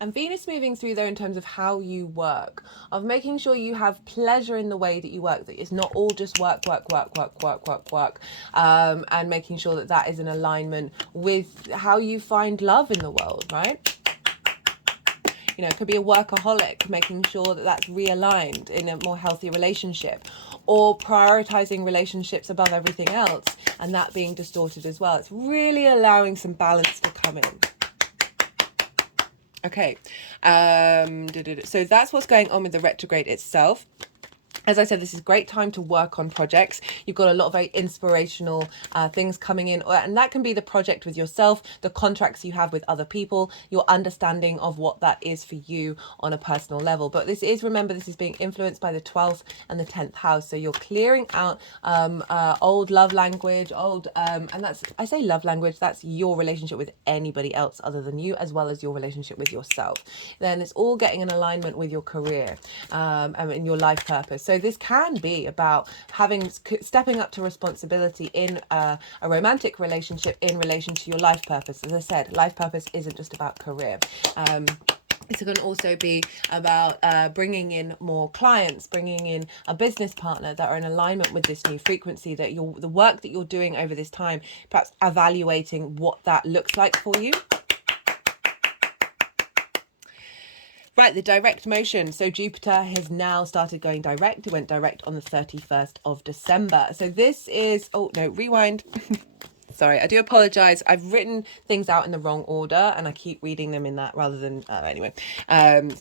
And Venus moving through there in terms of how you work, of making sure you have pleasure in the way that you work, that it's not all just work, and making sure that that is in alignment with how you find love in the world, right? You know, it could be a workaholic, making sure that that's realigned in a more healthy relationship, or prioritizing relationships above everything else, and that being distorted as well. It's really allowing some balance to come in. Okay, so that's what's going on with the retrograde itself. As I said, this is a great time to work on projects. You've got a lot of very inspirational things coming in, and that can be the project with yourself, the contracts you have with other people, your understanding of what that is for you on a personal level. But this is, remember, this is being influenced by the 12th and the 10th house. So you're clearing out old love language, and that's, I say love language, that's your relationship with anybody else other than you, as well as your relationship with yourself. Then it's all getting in alignment with your career and your life purpose. So this can be about stepping up to responsibility in a romantic relationship in relation to your life purpose. As I said, life purpose isn't just about career. It's going to also be about bringing in more clients, bringing in a business partner that are in alignment with this new frequency, that the work that you're doing over this time, perhaps evaluating what that looks like for you. Right, the direct motion. So Jupiter has now started going direct. It went direct on the 31st of December. So this is, oh no, rewind. Sorry, I do apologize. I've written things out in the wrong order and I keep reading them in that rather than, anyway,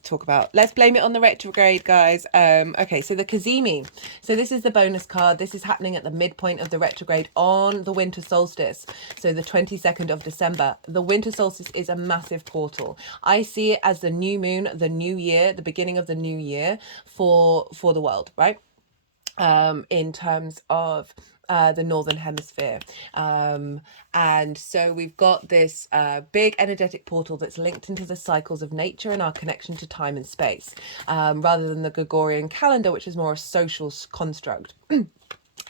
talk about, let's blame it on the retrograde, guys. Okay, so the Kazemi. So this is the bonus card. This is happening at the midpoint of the retrograde on the winter solstice. So the 22nd of December. The winter solstice is a massive portal. I see it as the new moon, the new year, the beginning of the new year for the world, right? In terms of the northern hemisphere, and so we've got this big energetic portal that's linked into the cycles of nature and our connection to time and space, rather than the Gregorian calendar, which is more a social construct.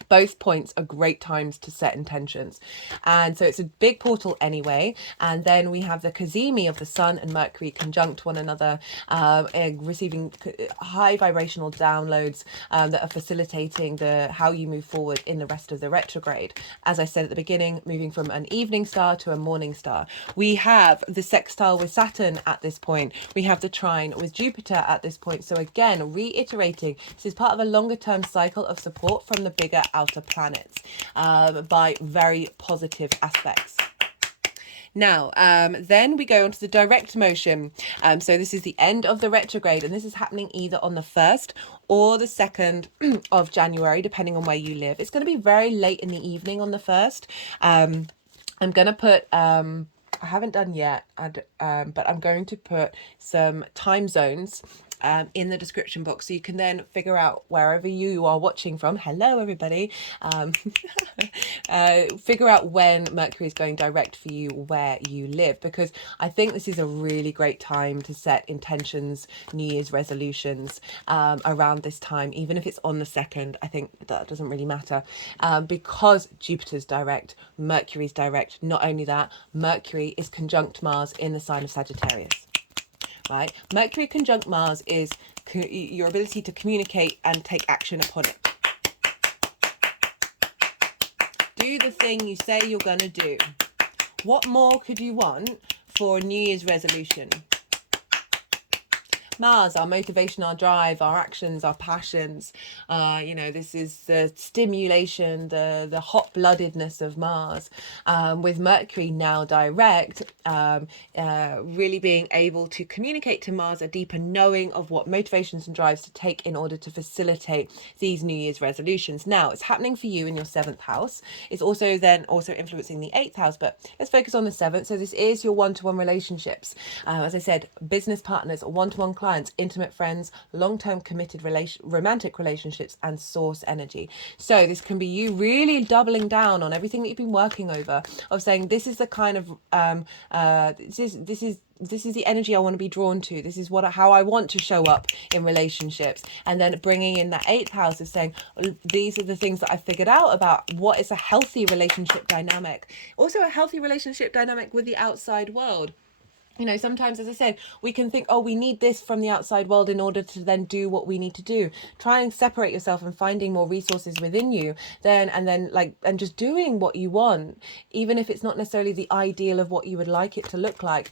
Both points are great times to set intentions, and so it's a big portal anyway. And then we have the Kazemi of the Sun and Mercury conjunct one another, receiving high vibrational downloads that are facilitating how you move forward in the rest of the retrograde. As I said at the beginning, moving from an evening star to a morning star. We have the sextile with Saturn at this point. We have the trine with Jupiter at this point. So again, reiterating, this is part of a longer term cycle of support from the bigger outer planets, by very positive aspects. Now, then we go on to the direct motion. So this is the end of the retrograde, and this is happening either on the 1st or the 2nd of January, depending on where you live. It's going to be very late in the evening on the 1st. I'm going to put, I haven't done yet, but I'm going to put some time zones in the description box, so you can then figure out wherever you are watching from. Hello, everybody. Figure out when Mercury is going direct for you where you live, because I think this is a really great time to set intentions, New Year's resolutions around this time, even if it's on the 2nd. I think that doesn't really matter, because Jupiter's direct, Mercury's direct. Not only that, Mercury is conjunct Mars in the sign of Sagittarius. Right? Mercury conjunct Mars is your ability to communicate and take action upon it. Do the thing you say you're going to do. What more could you want for a New Year's resolution? Mars, our motivation, our drive, our actions, our passions. This is the stimulation, the hot-bloodedness of Mars. With Mercury now direct, really being able to communicate to Mars a deeper knowing of what motivations and drives to take in order to facilitate these New Year's resolutions. Now, it's happening for you in your 7th house. It's also influencing the 8th house, but let's focus on the 7th. So this is your one-to-one relationships. As I said, business partners, one-to-one clients, intimate friends, long-term committed romantic relationships, and source energy. So this can be you really doubling down on everything that you've been working over, of saying this is the kind of this is the energy I want to be drawn to. This is how I want to show up in relationships. And then bringing in that 8th house of saying, these are the things that I figured out about what is a healthy relationship dynamic. Also a healthy relationship dynamic with the outside world. You know, sometimes, as I said, we can think, oh, we need this from the outside world in order to then do what we need to do. Try and separate yourself and finding more resources within you, and just doing what you want, even if it's not necessarily the ideal of what you would like it to look like.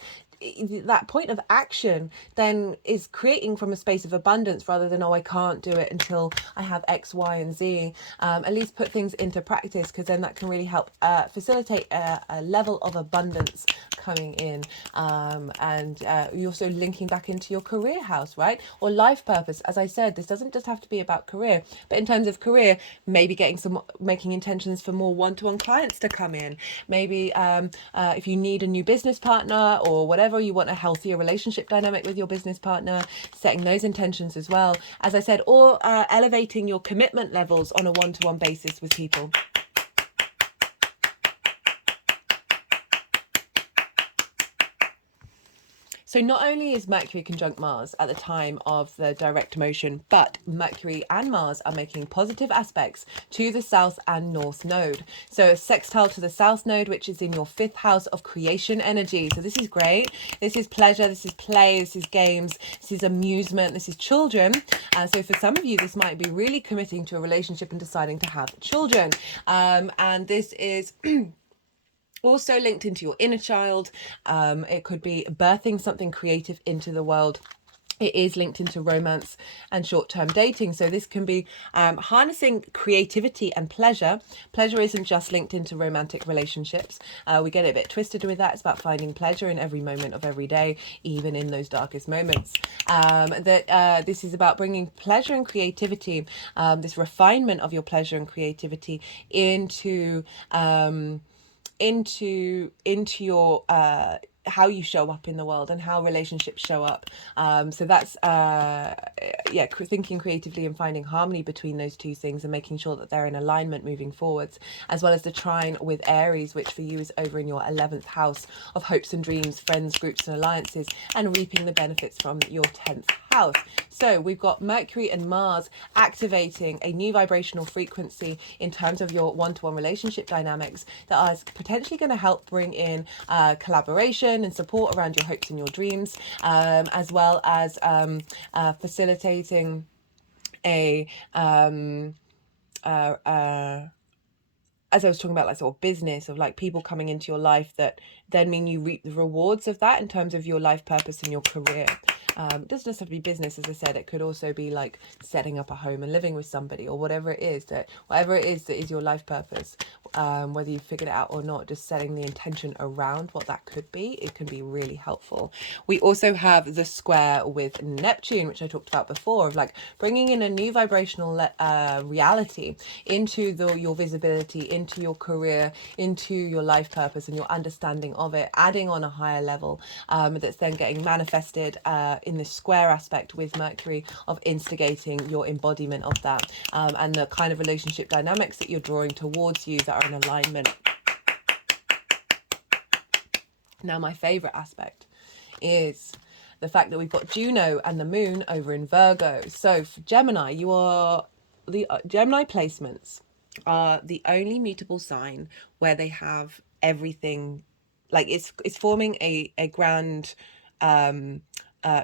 That point of action then is creating from a space of abundance, rather than, oh, I can't do it until I have X, Y, and Z. At least put things into practice, because then that can really help facilitate a level of abundance coming in. And you're also linking back into your career house, right? Or life purpose. As I said, this doesn't just have to be about career, but in terms of career, maybe making intentions for more one-to-one clients to come in. Maybe if you need a new business partner or whatever, you want a healthier relationship dynamic with your business partner, setting those intentions as well. As I said, or elevating your commitment levels on a one-to-one basis with people. So not only is Mercury conjunct Mars at the time of the direct motion, but Mercury and Mars are making positive aspects to the South and North node. So a sextile to the South node, which is in your 5th house of creation energy. So this is great. This is pleasure. This is play. This is games. This is amusement. This is children. So for some of you, this might be really committing to a relationship and deciding to have children. And this is... also linked into your inner child. It could be birthing something creative into the world. It is linked into romance and short-term dating. So this can be harnessing creativity and pleasure. Pleasure isn't just linked into romantic relationships. We get it a bit twisted with that. It's about finding pleasure in every moment of every day, even in those darkest moments. This is about bringing pleasure and creativity, this refinement of your pleasure and creativity into your how you show up in the world and how relationships show up. So that's thinking creatively and finding harmony between those two things and making sure that they're in alignment moving forwards, as well as the trine with Aries, which for you is over in your 11th house of hopes and dreams, friends, groups and alliances, and reaping the benefits from your 10th house. So we've got Mercury and Mars activating a new vibrational frequency in terms of your one-to-one relationship dynamics that is potentially going to help bring in collaboration and support around your hopes and your dreams, as well as facilitating a as I was talking about, like sort of business, of like people coming into your life that then mean you reap the rewards of that in terms of your life purpose and your career. It doesn't just have to be business, as I said. It could also be like setting up a home and living with somebody, or whatever it is that is your life purpose, whether you figured it out or not. Just setting the intention around what that could be, it can be really helpful. We also have the square with Neptune, which I talked about before, of like bringing in a new vibrational reality into your visibility, into your career, into your life purpose and your understanding of it, adding on a higher level that's then getting manifested in this square aspect with Mercury, of instigating your embodiment of that, and the kind of relationship dynamics that you're drawing towards you that are in alignment. Now, my favorite aspect is the fact that we've got Juno and the moon over in Virgo. So for Gemini, the Gemini placements are the only mutable sign where they have everything, like it's forming a grand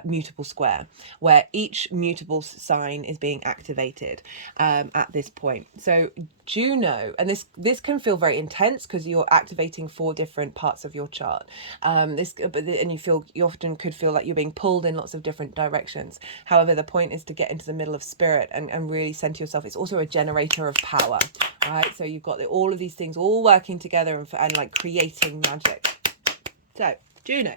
mutable square where each mutable sign is being activated at this point. So Juno, and this can feel very intense because you're activating 4 different parts of your chart. And you often could feel like you're being pulled in lots of different directions. However, the point is to get into the middle of spirit and really center yourself. It's also a generator of power, right? So you've got all of these things all working together and like creating magic. So Juno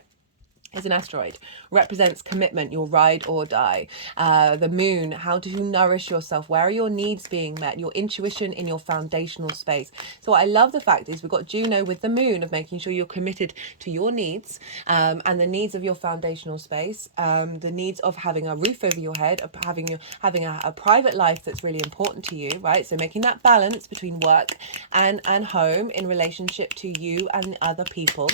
is an asteroid, represents commitment, your ride or die. The moon, how do you nourish yourself? Where are your needs being met? Your intuition in your foundational space. So what I love the fact is we've got Juno with the moon, of making sure you're committed to your needs, and the needs of your foundational space, the needs of having a roof over your head, of having a private life that's really important to you, right? So making that balance between work and home in relationship to you and other people.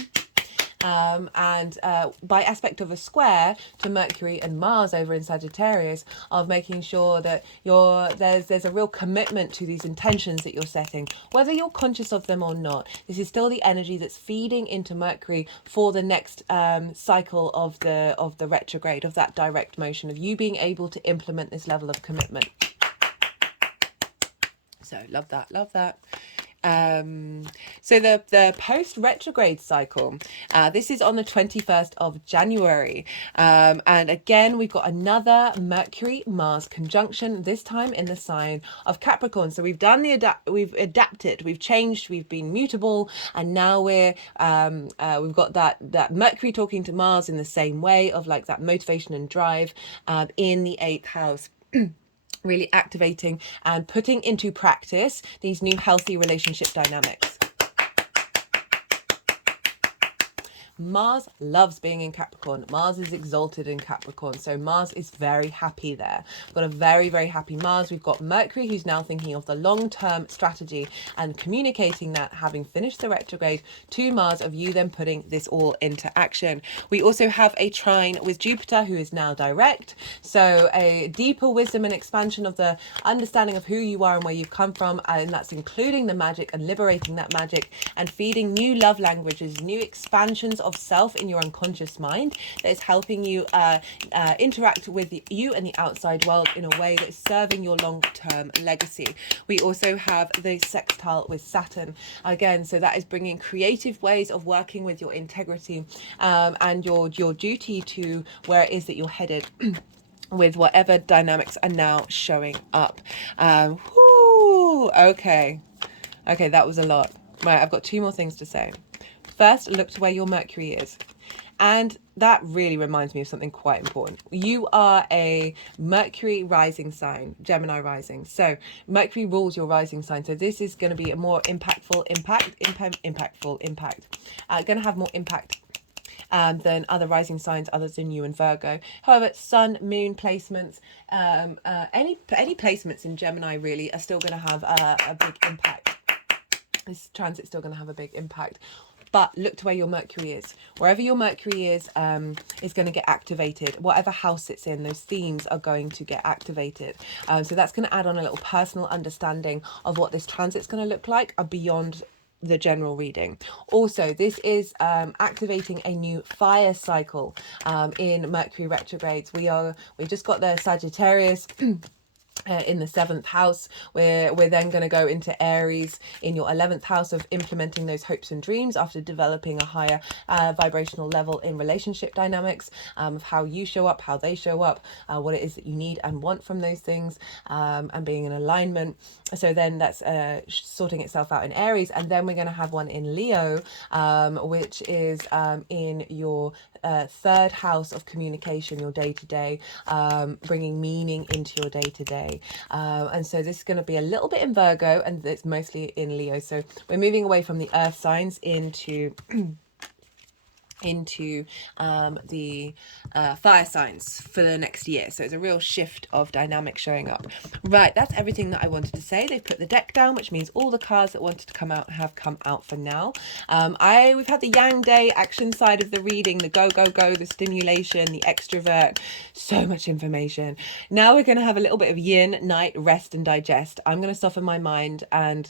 and by aspect of a square to Mercury and Mars over in Sagittarius, of making sure that there's a real commitment to these intentions that you're setting, whether you're conscious of them or not. This is still the energy that's feeding into Mercury for the next cycle of the retrograde, of that direct motion, of you being able to implement this level of commitment. So love that, love that. So the post retrograde cycle, this is on the 21st of January, and again we've got another Mercury Mars conjunction, this time in the sign of Capricorn. So we've done we've adapted, we've changed, we've been mutable, and now we've got that Mercury talking to Mars in the same way, of like that motivation and drive in the 8th house. Really activating and putting into practice these new healthy relationship dynamics. Mars loves being in Capricorn. Mars is exalted in Capricorn, so Mars is very happy there. We've got a very, very happy Mars. We've got Mercury, who's now thinking of the long-term strategy and communicating that, having finished the retrograde, to Mars, of you then putting this all into action. We also have a trine with Jupiter, who is now direct, so a deeper wisdom and expansion of the understanding of who you are and where you've come from, and that's including the magic and liberating that magic and feeding new love languages, new expansions of self in your unconscious mind that is helping you interact with you and the outside world in a way that is serving your long-term legacy. We also have the sextile with Saturn again, so that is bringing creative ways of working with your integrity and your duty to where it is that you're headed with whatever dynamics are now showing up. Okay, that was a lot. Right, I've got 2 more things to say. First, look to where your Mercury is. And that really reminds me of something quite important. You are a Mercury rising sign, Gemini rising. So Mercury rules your rising sign. So this is going to be a more impactful impact. Going to have more impact than other rising signs other than you and Virgo. However, Sun, Moon placements, any placements in Gemini really are still going to have a big impact. This transit's still going to have a big impact. But look to where your Mercury is. Wherever your Mercury is going to get activated. Whatever house it's in, those themes are going to get activated. So that's going to add on a little personal understanding of what this transit's going to look like beyond the general reading. Also, this is activating a new fire cycle in Mercury retrogrades. We've just got the Sagittarius in the 7th house. We're then going to go into Aries in your 11th house, of implementing those hopes and dreams after developing a higher vibrational level in relationship dynamics, of how you show up, how they show up, what it is that you need and want from those things, and being in alignment. So then that's sorting itself out in Aries, and then we're going to have one in Leo, which is in your 3rd house of communication, your day-to-day, bringing meaning into your day-to-day. And so this is going to be a little bit in Virgo, and it's mostly in Leo. So we're moving away from the earth signs into the fire signs for the next year. So it's a real shift of dynamic showing up. Right, that's everything that I wanted to say. They've put the deck down, which means all the cards that wanted to come out have come out for now. We've had the Yang Day action side of the reading, the go, the stimulation, the extrovert, so much information. Now we're going to have a little bit of yin, night, rest and digest. I'm going to soften my mind and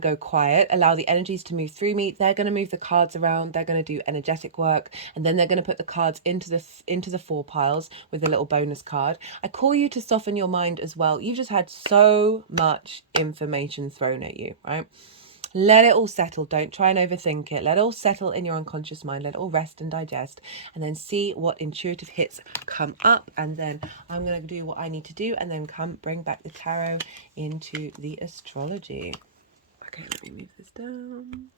go quiet, allow the energies to move through me. They're going to move the cards around, they're going to do energetic work, and then they're going to put the cards into the 4 piles with a little bonus card. I call you to soften your mind as well. You've just had so much information thrown at you, right? Let it all settle. Don't try and overthink it. Let it all settle in your unconscious mind. Let it all rest and digest, and then see what intuitive hits come up. And then I'm going to do what I need to do, and then bring back the tarot into the astrology. Okay, let me move this down.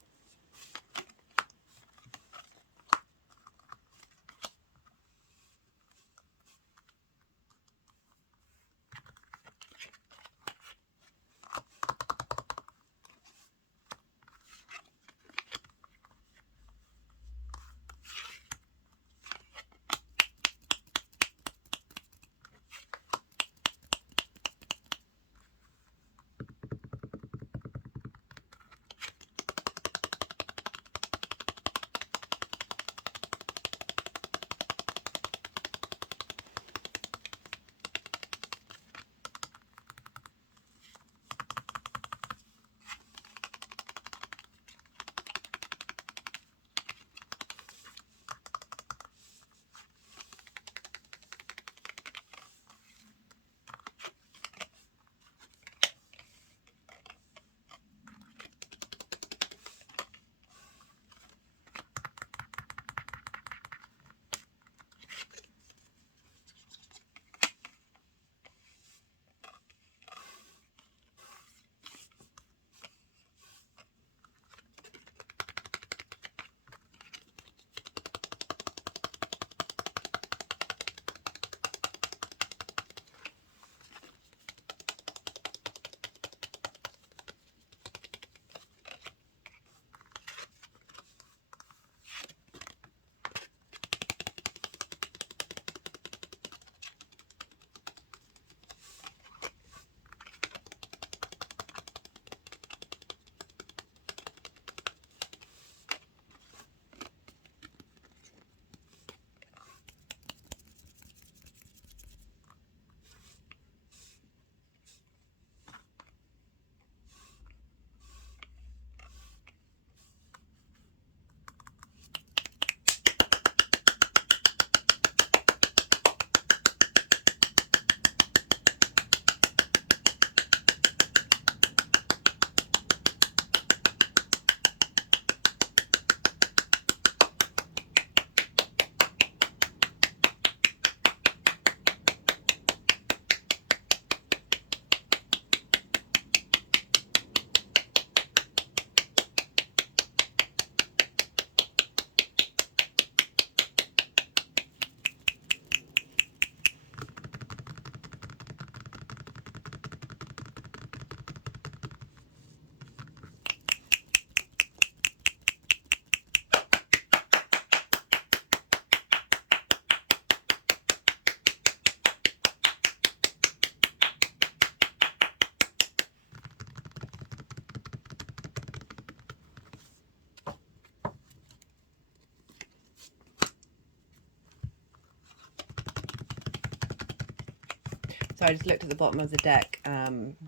So I just looked at the bottom of the deck,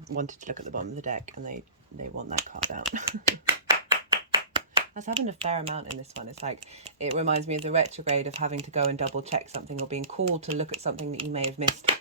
wanted to look at the bottom of the deck, and they want that card out. That's happened a fair amount in this one. It's like, it reminds me of the retrograde, of having to go and double check something, or being called to look at something that you may have missed.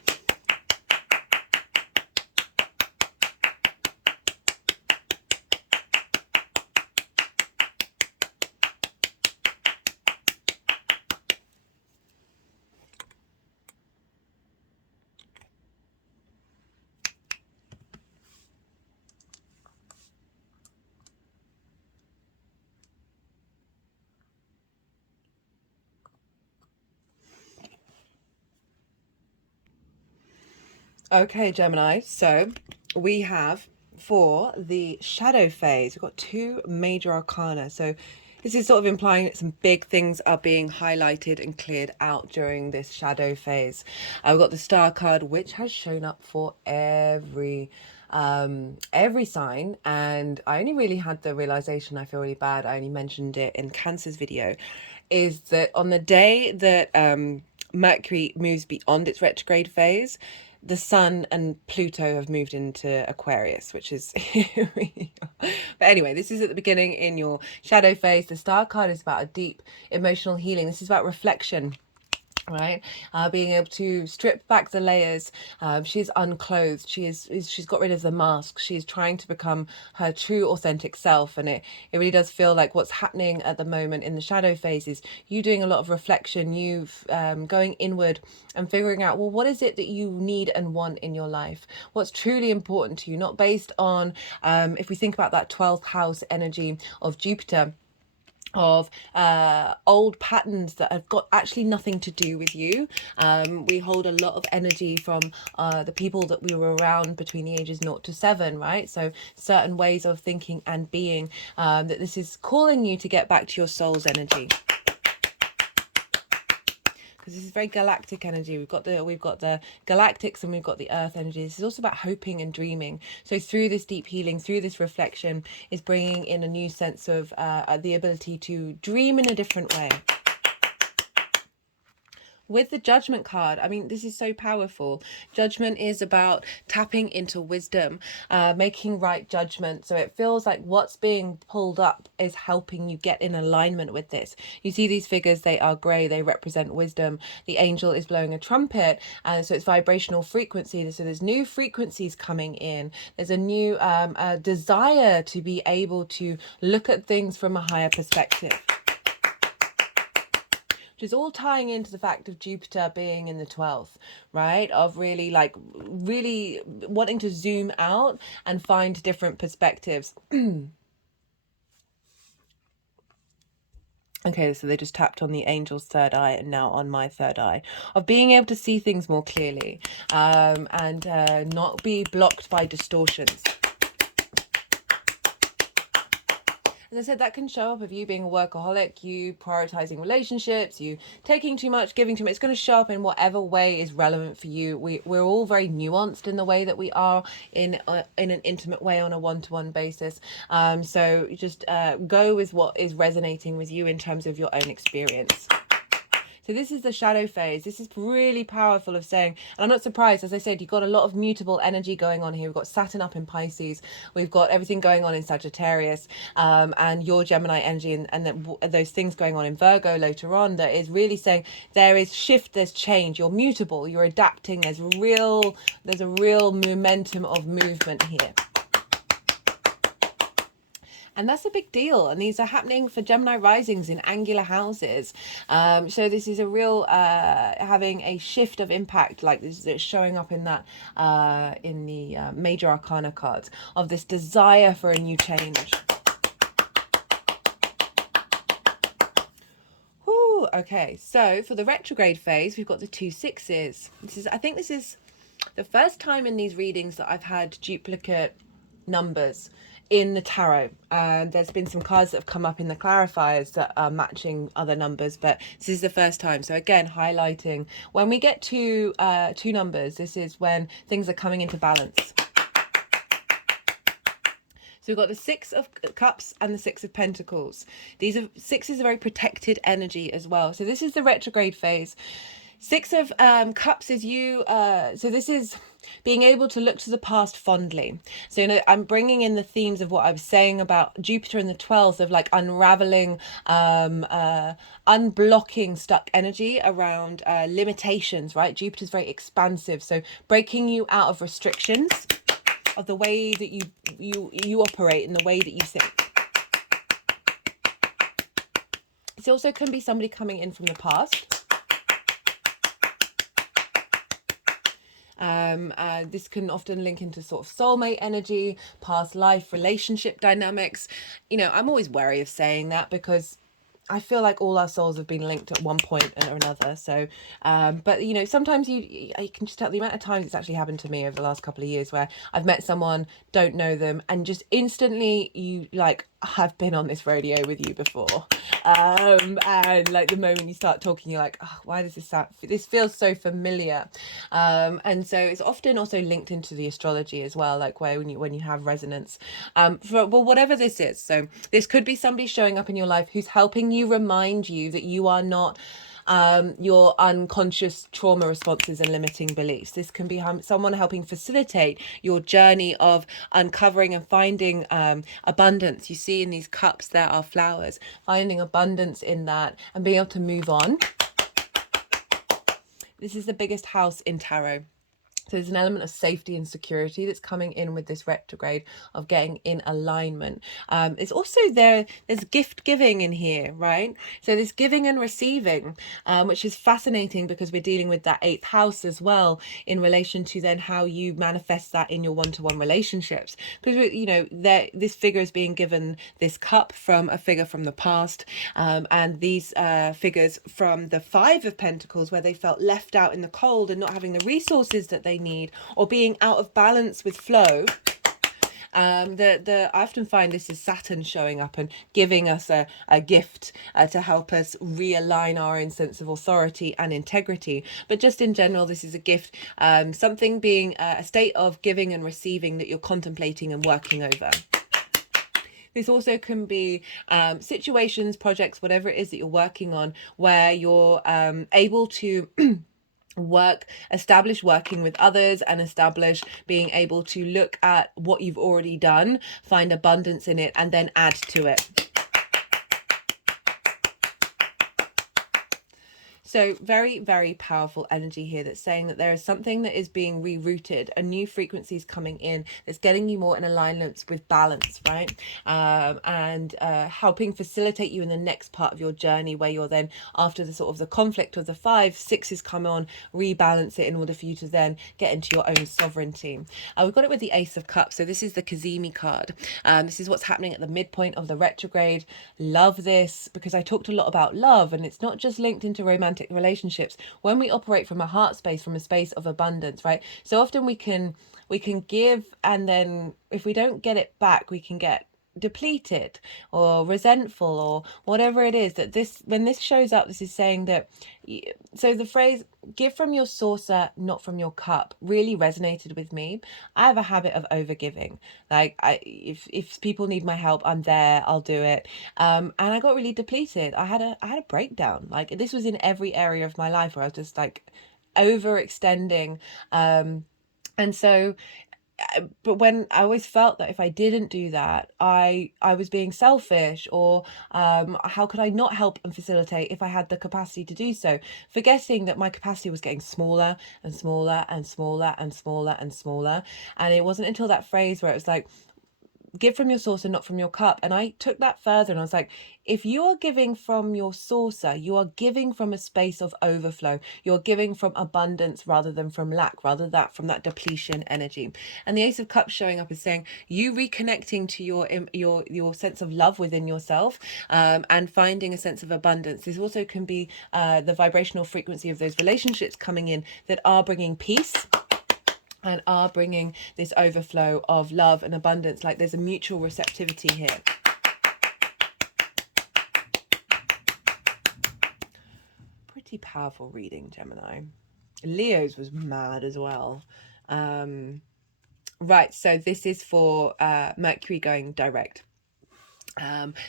Okay, Gemini, so we have, for the shadow phase, we've got 2 major arcana. So this is sort of implying that some big things are being highlighted and cleared out during this shadow phase. We've got the star card, which has shown up for every sign, and I only really had the realization, I feel really bad, I only mentioned it in Cancer's video, is that on the day that Mercury moves beyond its retrograde phase, the Sun and Pluto have moved into Aquarius, which is but anyway, this is at the beginning in your shadow phase. The star card is about a deep emotional healing. This is about reflection, right? Being able to strip back the layers. She's unclothed. She's got rid of the mask. She's trying to become her true authentic self, and it really does feel like what's happening at the moment in the shadow phase is you doing a lot of reflection, you've going inward and figuring out, well, what is it that you need and want in your life? What's truly important to you? Not based on if we think about that 12th house energy of Jupiter, of old patterns that have got actually nothing to do with you. We hold a lot of energy from the people that we were around between the ages 0 to 7, right? So certain ways of thinking and being, that this is calling you to get back to your soul's energy. Because this is very galactic energy. We've got the galactics and we've got the earth energy. This is also about hoping and dreaming. So through this deep healing, through this reflection, is bringing in a new sense of the ability to dream in a different way. With the Judgment card, I mean, this is so powerful. Judgment is about tapping into wisdom, making right judgment. So it feels like what's being pulled up is helping you get in alignment with this. You see these figures, they are grey, they represent wisdom. The angel is blowing a trumpet, and so it's vibrational frequency. So there's new frequencies coming in. There's a new desire to be able to look at things from a higher perspective, which is all tying into the fact of Jupiter being in the 12th, right? Of really wanting to zoom out and find different perspectives. Okay, so they just tapped on the angel's third eye and now on my third eye, of being able to see things more clearly, and not be blocked by distortions. As I said, that can show up of you being a workaholic, you prioritizing relationships, you taking too much, giving too much. It's going to show up in whatever way is relevant for you. We're all very nuanced in the way that we are in an intimate way on a one-to-one basis. So just go with what is resonating with you in terms of your own experience. So this is the shadow phase. This is really powerful of saying, and I'm not surprised, as I said, you've got a lot of mutable energy going on here. We've got Saturn up in Pisces. We've got everything going on in Sagittarius, and your Gemini energy, and those things going on in Virgo later on, that is really saying there is shift, there's change, you're mutable, you're adapting, there's a real momentum of movement here. And that's a big deal. And these are happening for Gemini risings in angular houses. So this is a real having a shift of impact, like this is showing up in that in the major arcana cards, of this desire for a new change. Whew, okay, so for the retrograde phase, we've got the 2 6s. I think this is the first time in these readings that I've had duplicate numbers in the tarot, and there's been some cards that have come up in the clarifiers that are matching other numbers, but this is the first time. So again, highlighting when we get to 2 numbers, this is when things are coming into balance. So we've got the 6 of Cups and the 6 of Pentacles. These are 6 is a very protected energy as well. So this is the retrograde phase. Six of Cups is you. So this is being able to look to the past fondly. So, you know, I'm bringing in the themes of what I was saying about Jupiter in the 12th, of like unraveling, unblocking stuck energy around limitations, right? Jupiter's very expansive. So breaking you out of restrictions of the way that you operate and the way that you think. It also can be somebody coming in from the past. This can often link into sort of soulmate energy, past life relationship dynamics. You know, I'm always wary of saying that because I feel like all our souls have been linked at one point or another. So, but you know, sometimes you can just tell the amount of times it's actually happened to me over the last couple of years where I've met someone, don't know them, and just instantly you like, I've been on this radio with you before. And like the moment you start talking, you're like, oh, why does this sound, this feels so familiar. And so it's often also linked into the astrology as well, like where when you have resonance. Well, whatever this is. So this could be somebody showing up in your life who's helping you, remind you that you are not your unconscious trauma responses and limiting beliefs. This can be someone helping facilitate your journey of uncovering and finding abundance. You see in these cups there are flowers, finding abundance in that and being able to move on. This is the biggest house in tarot. So there's an element of safety and security that's coming in with this retrograde, of getting in alignment. It's also there's gift giving in here, right? So there's giving and receiving, which is fascinating because we're dealing with that 8th house as well in relation to then how you manifest that in your one-to-one relationships. Because, you know, this figure is being given this cup from a figure from the past, and these figures from the 5 of Pentacles, where they felt left out in the cold and not having the resources that they need, or being out of balance with flow. I often find this is Saturn showing up and giving us a gift to help us realign our own sense of authority and integrity. But just in general, this is a gift, something being a state of giving and receiving that you're contemplating and working over. This also can be situations, projects, whatever it is that you're working on, where you're able to establish working with others, and establish being able to look at what you've already done, find abundance in it, and then add to it. So very, very powerful energy here that's saying that there is something that is being rerouted, a new frequency is coming in that's getting you more in alignment with balance, right? And helping facilitate you in the next part of your journey, where you're then, after the sort of the conflict of the 5, 6s come on, rebalance it in order for you to then get into your own sovereignty. We've got it with the Ace of Cups. So this is the Kazemi card. This is what's happening at the midpoint of the retrograde. Love this, because I talked a lot about love, and it's not just linked into romantic relationships. When we operate from a heart space, from a space of abundance, right? So often we can give, and then if we don't get it back, we can get depleted or resentful or whatever it is. That this, when this shows up, this is saying that, so the phrase give from your saucer, not from your cup, really resonated with me. I have a habit of over giving. Like, if people need my help, I'm there, I'll do it. And I got really depleted. I had a breakdown. Like, this was in every area of my life where I was just like overextending. And so, but when I always felt that if I didn't do that, I was being selfish, or how could I not help and facilitate if I had the capacity to do so, forgetting that my capacity was getting smaller and smaller and smaller and smaller and smaller. And it wasn't until that phrase where it was like, give from your saucer, not from your cup. And I took that further, and I was like, if you are giving from your saucer, you are giving from a space of overflow. You're giving from abundance rather than from lack, rather than from that depletion energy. And the Ace of Cups showing up is saying you reconnecting to your sense of love within yourself, and finding a sense of abundance. This also can be the vibrational frequency of those relationships coming in that are bringing peace and are bringing this overflow of love and abundance. Like, there's a mutual receptivity here. Pretty powerful reading, Gemini. Leo's was mad as well. Right, so this is for Mercury going direct.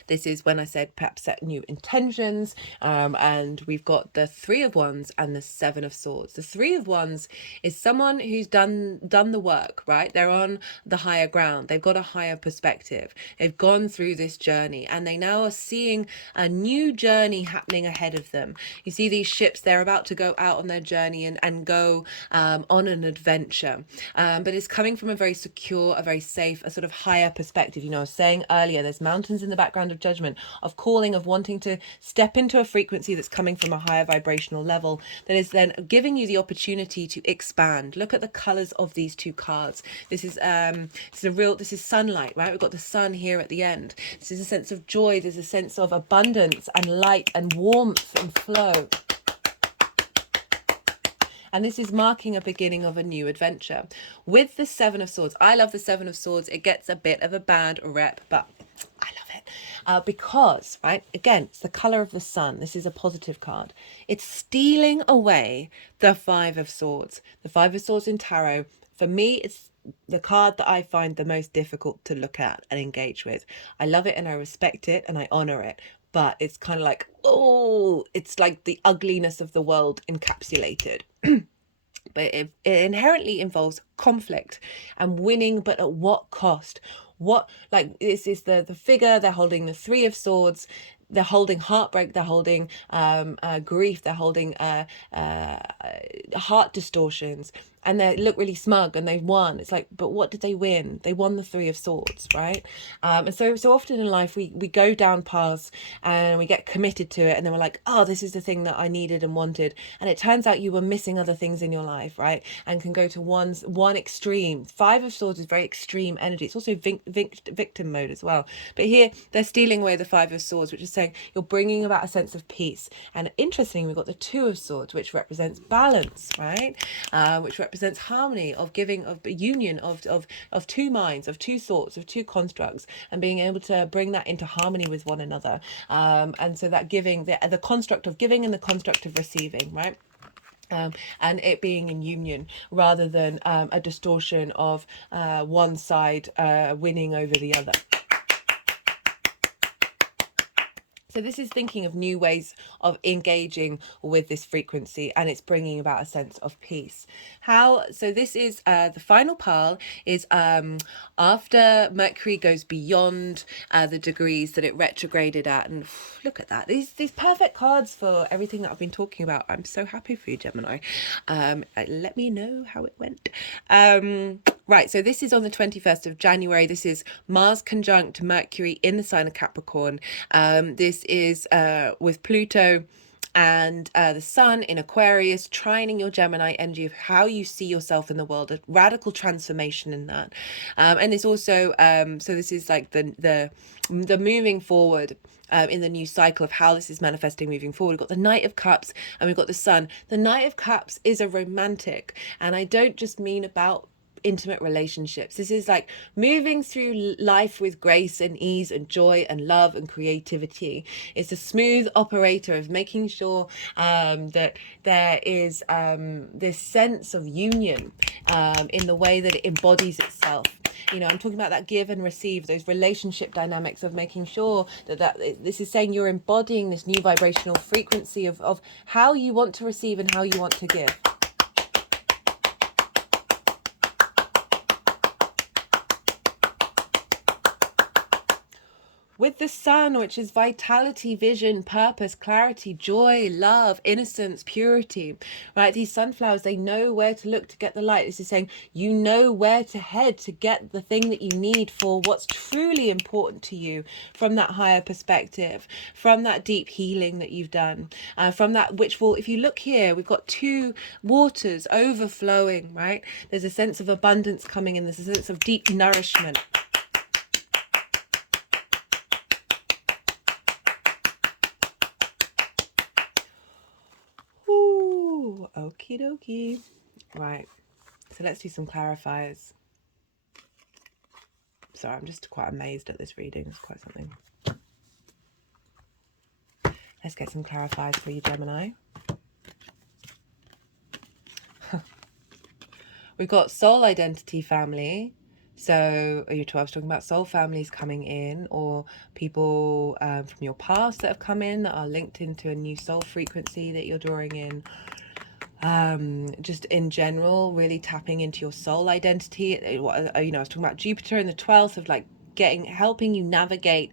This is when I said perhaps set new intentions, and we've got the Three of Wands and the Seven of Swords. The Three of Wands is someone who's done the work, right? They're on the higher ground. They've got a higher perspective. They've gone through this journey, and they now are seeing a new journey happening ahead of them. You see these ships, they're about to go out on their journey and go on an adventure, but it's coming from a very secure, a very safe, a sort of higher perspective. You know, I was saying earlier, there's mountains in the background of judgment, of calling, of wanting to step into a frequency that's coming from a higher vibrational level, that is then giving you the opportunity to expand. Look at the colors of these two cards. This is this is sunlight, right? We've got the sun here at the end. This is a sense of joy. There's a sense of abundance and light and warmth and flow. And this is marking a beginning of a new adventure. With the Seven of Swords, I love the Seven of Swords. It gets a bit of a bad rep, but I love it because, right, again, it's the color of the sun. This is a positive card. It's stealing away the Five of Swords. The Five of Swords in tarot, for me, it's the card that I find the most difficult to look at and engage with. I love it and I respect it and I honor it. But it's kind of like, oh, it's like the ugliness of the world encapsulated. But it inherently involves conflict and winning, but at what cost? What, like, this is the figure, they're holding the Three of Swords, they're holding heartbreak, they're holding grief, they're holding heart distortions, and they look really smug and they've won. It's like, but what did they win? They won the Three of Swords, right? And so often in life we go down paths and we get committed to it, and then we're like, oh, this is the thing that I needed and wanted, and it turns out you were missing other things in your life, right? And can go to one extreme. Five of Swords is very extreme energy. It's also victim mode as well. But here they're stealing away the Five of Swords, which is saying you're bringing about a sense of peace. And interestingly, we've got the Two of Swords, which represents balance, right? Which represents harmony, of giving, of union, of two minds, of two thoughts, of two constructs, and being able to bring that into harmony with one another. And so that giving, the construct of giving and the construct of receiving, right? And it being in union rather than a distortion of one side winning over the other. So this is thinking of new ways of engaging with this frequency, and it's bringing about a sense of peace. So this is the final pile is after Mercury goes beyond the degrees that it retrograded at. And look at that. These perfect cards for everything that I've been talking about. I'm so happy for you, Gemini. Let me know how it went. Right, so this is on the 21st of January. This is Mars conjunct Mercury in the sign of Capricorn. This is with Pluto and the sun in Aquarius, trining your Gemini energy of how you see yourself in the world, a radical transformation in that. And it's also, so this is like the moving forward in the new cycle of how this is manifesting moving forward. We've got the Knight of Cups and we've got the Sun. The Knight of Cups is a romantic, and I don't just mean about intimate relationships. This is like moving through life with grace and ease and joy and love and creativity. It's a smooth operator of making sure that there is this sense of union in the way that it embodies itself. You know, I'm talking about that give and receive, those relationship dynamics of making sure that this is saying you're embodying this new vibrational frequency of how you want to receive and how you want to give. With the sun, which is vitality, vision, purpose, clarity, joy, love, innocence, purity, right? These sunflowers, they know where to look to get the light. This is saying you know where to head to get the thing that you need for what's truly important to you from that higher perspective, from that deep healing that you've done, from that which will, if you look here, we've got two waters overflowing, right? There's a sense of abundance coming in. There's a sense of deep nourishment. Okie dokie. Right, so let's do some clarifiers. Sorry, I'm just quite amazed at this reading. It's quite something. Let's get some clarifiers for you, Gemini. We've got soul identity family, So I was talking about soul families coming in, or people from your past that have come in that are linked into a new soul frequency that you're drawing in. Just in general, really tapping into your soul identity. I was talking about Jupiter in the 12th of like helping you navigate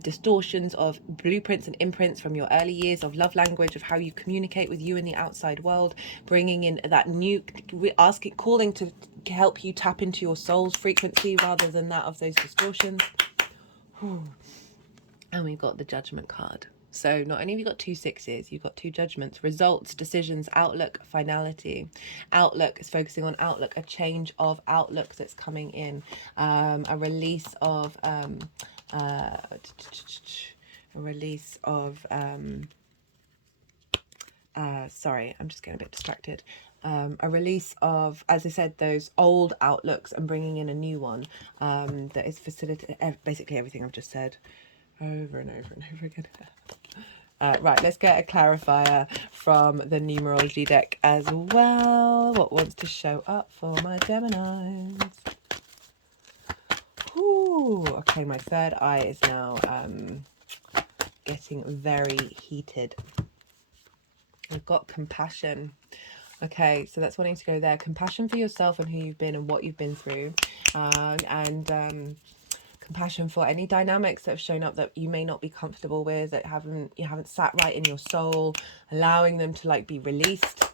distortions of blueprints and imprints from your early years of love language, of how you communicate with you in the outside world, bringing in that new calling to help you tap into your soul's frequency rather than that of those distortions. And we've got the Judgment card. So not only have you got 2 6s, you've got 2 judgments, results, decisions, outlook, finality. Outlook is focusing on outlook, a change of outlook that's coming in, a release of sorry, I'm just getting a bit distracted. A release of, as I said, those old outlooks and bringing in a new one that is facilitating basically everything I've just said over and over and over again. Right, let's get a clarifier from the numerology deck as well. What wants to show up for my Geminis? Ooh, okay, my third eye is now getting very heated. I've got compassion. Okay, so that's wanting to go there. Compassion for yourself and who you've been and what you've been through. And compassion for any dynamics that have shown up that you may not be comfortable with, that you haven't sat right in your soul, allowing them to like be released.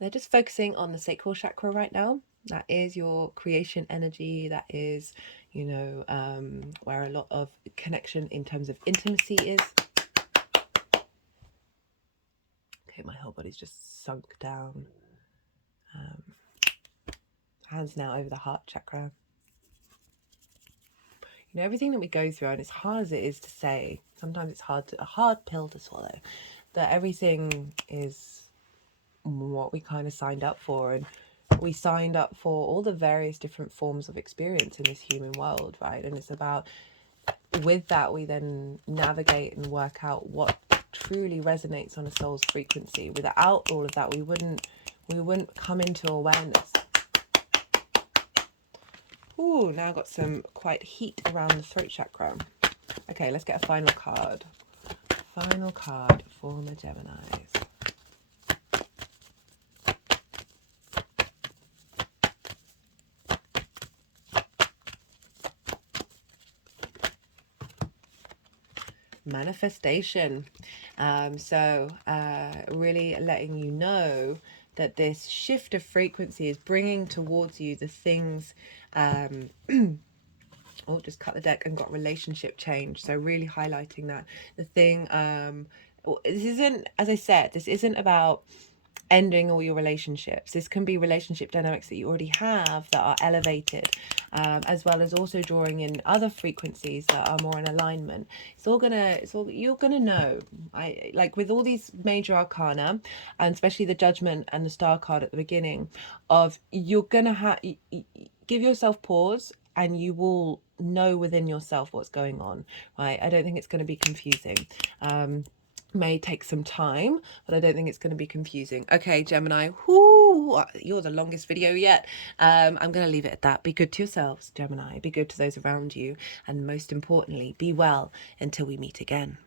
They're just focusing on the sacral chakra right now. That is your creation energy. That is, you know, where a lot of connection in terms of intimacy is. Okay, my whole body's just sunk down. Hands now over the heart chakra. You know, everything that we go through, and as hard as it is to say, sometimes it's a hard pill to swallow, that everything is what we kind of signed up for. And we signed up for all the various different forms of experience in this human world, right? And it's about, with that, we then navigate and work out what truly resonates on a soul's frequency. Without all of that, we wouldn't come into awareness. Ooh, now I've got some quite heat around the throat chakra. Okay, let's get a final card. Final card for my Geminis. Manifestation. Really letting you know that this shift of frequency is bringing towards you the things oh, just cut the deck and got relationship change. So really highlighting that the thing, this isn't, as I said, this isn't about ending all your relationships. This can be relationship dynamics that you already have that are elevated, as well as also drawing in other frequencies that are more in alignment. You're gonna know. I like with all these major arcana, and especially the Judgment and the Star card at the beginning, of you're gonna give yourself pause, and you will know within yourself what's going on, right? I don't think it's going to be confusing. May take some time, but I don't think it's going to be confusing. Okay, Gemini, whoo, you're the longest video yet. I'm going to leave it at that. Be good to yourselves, Gemini. Be good to those around you. And most importantly, be well until we meet again.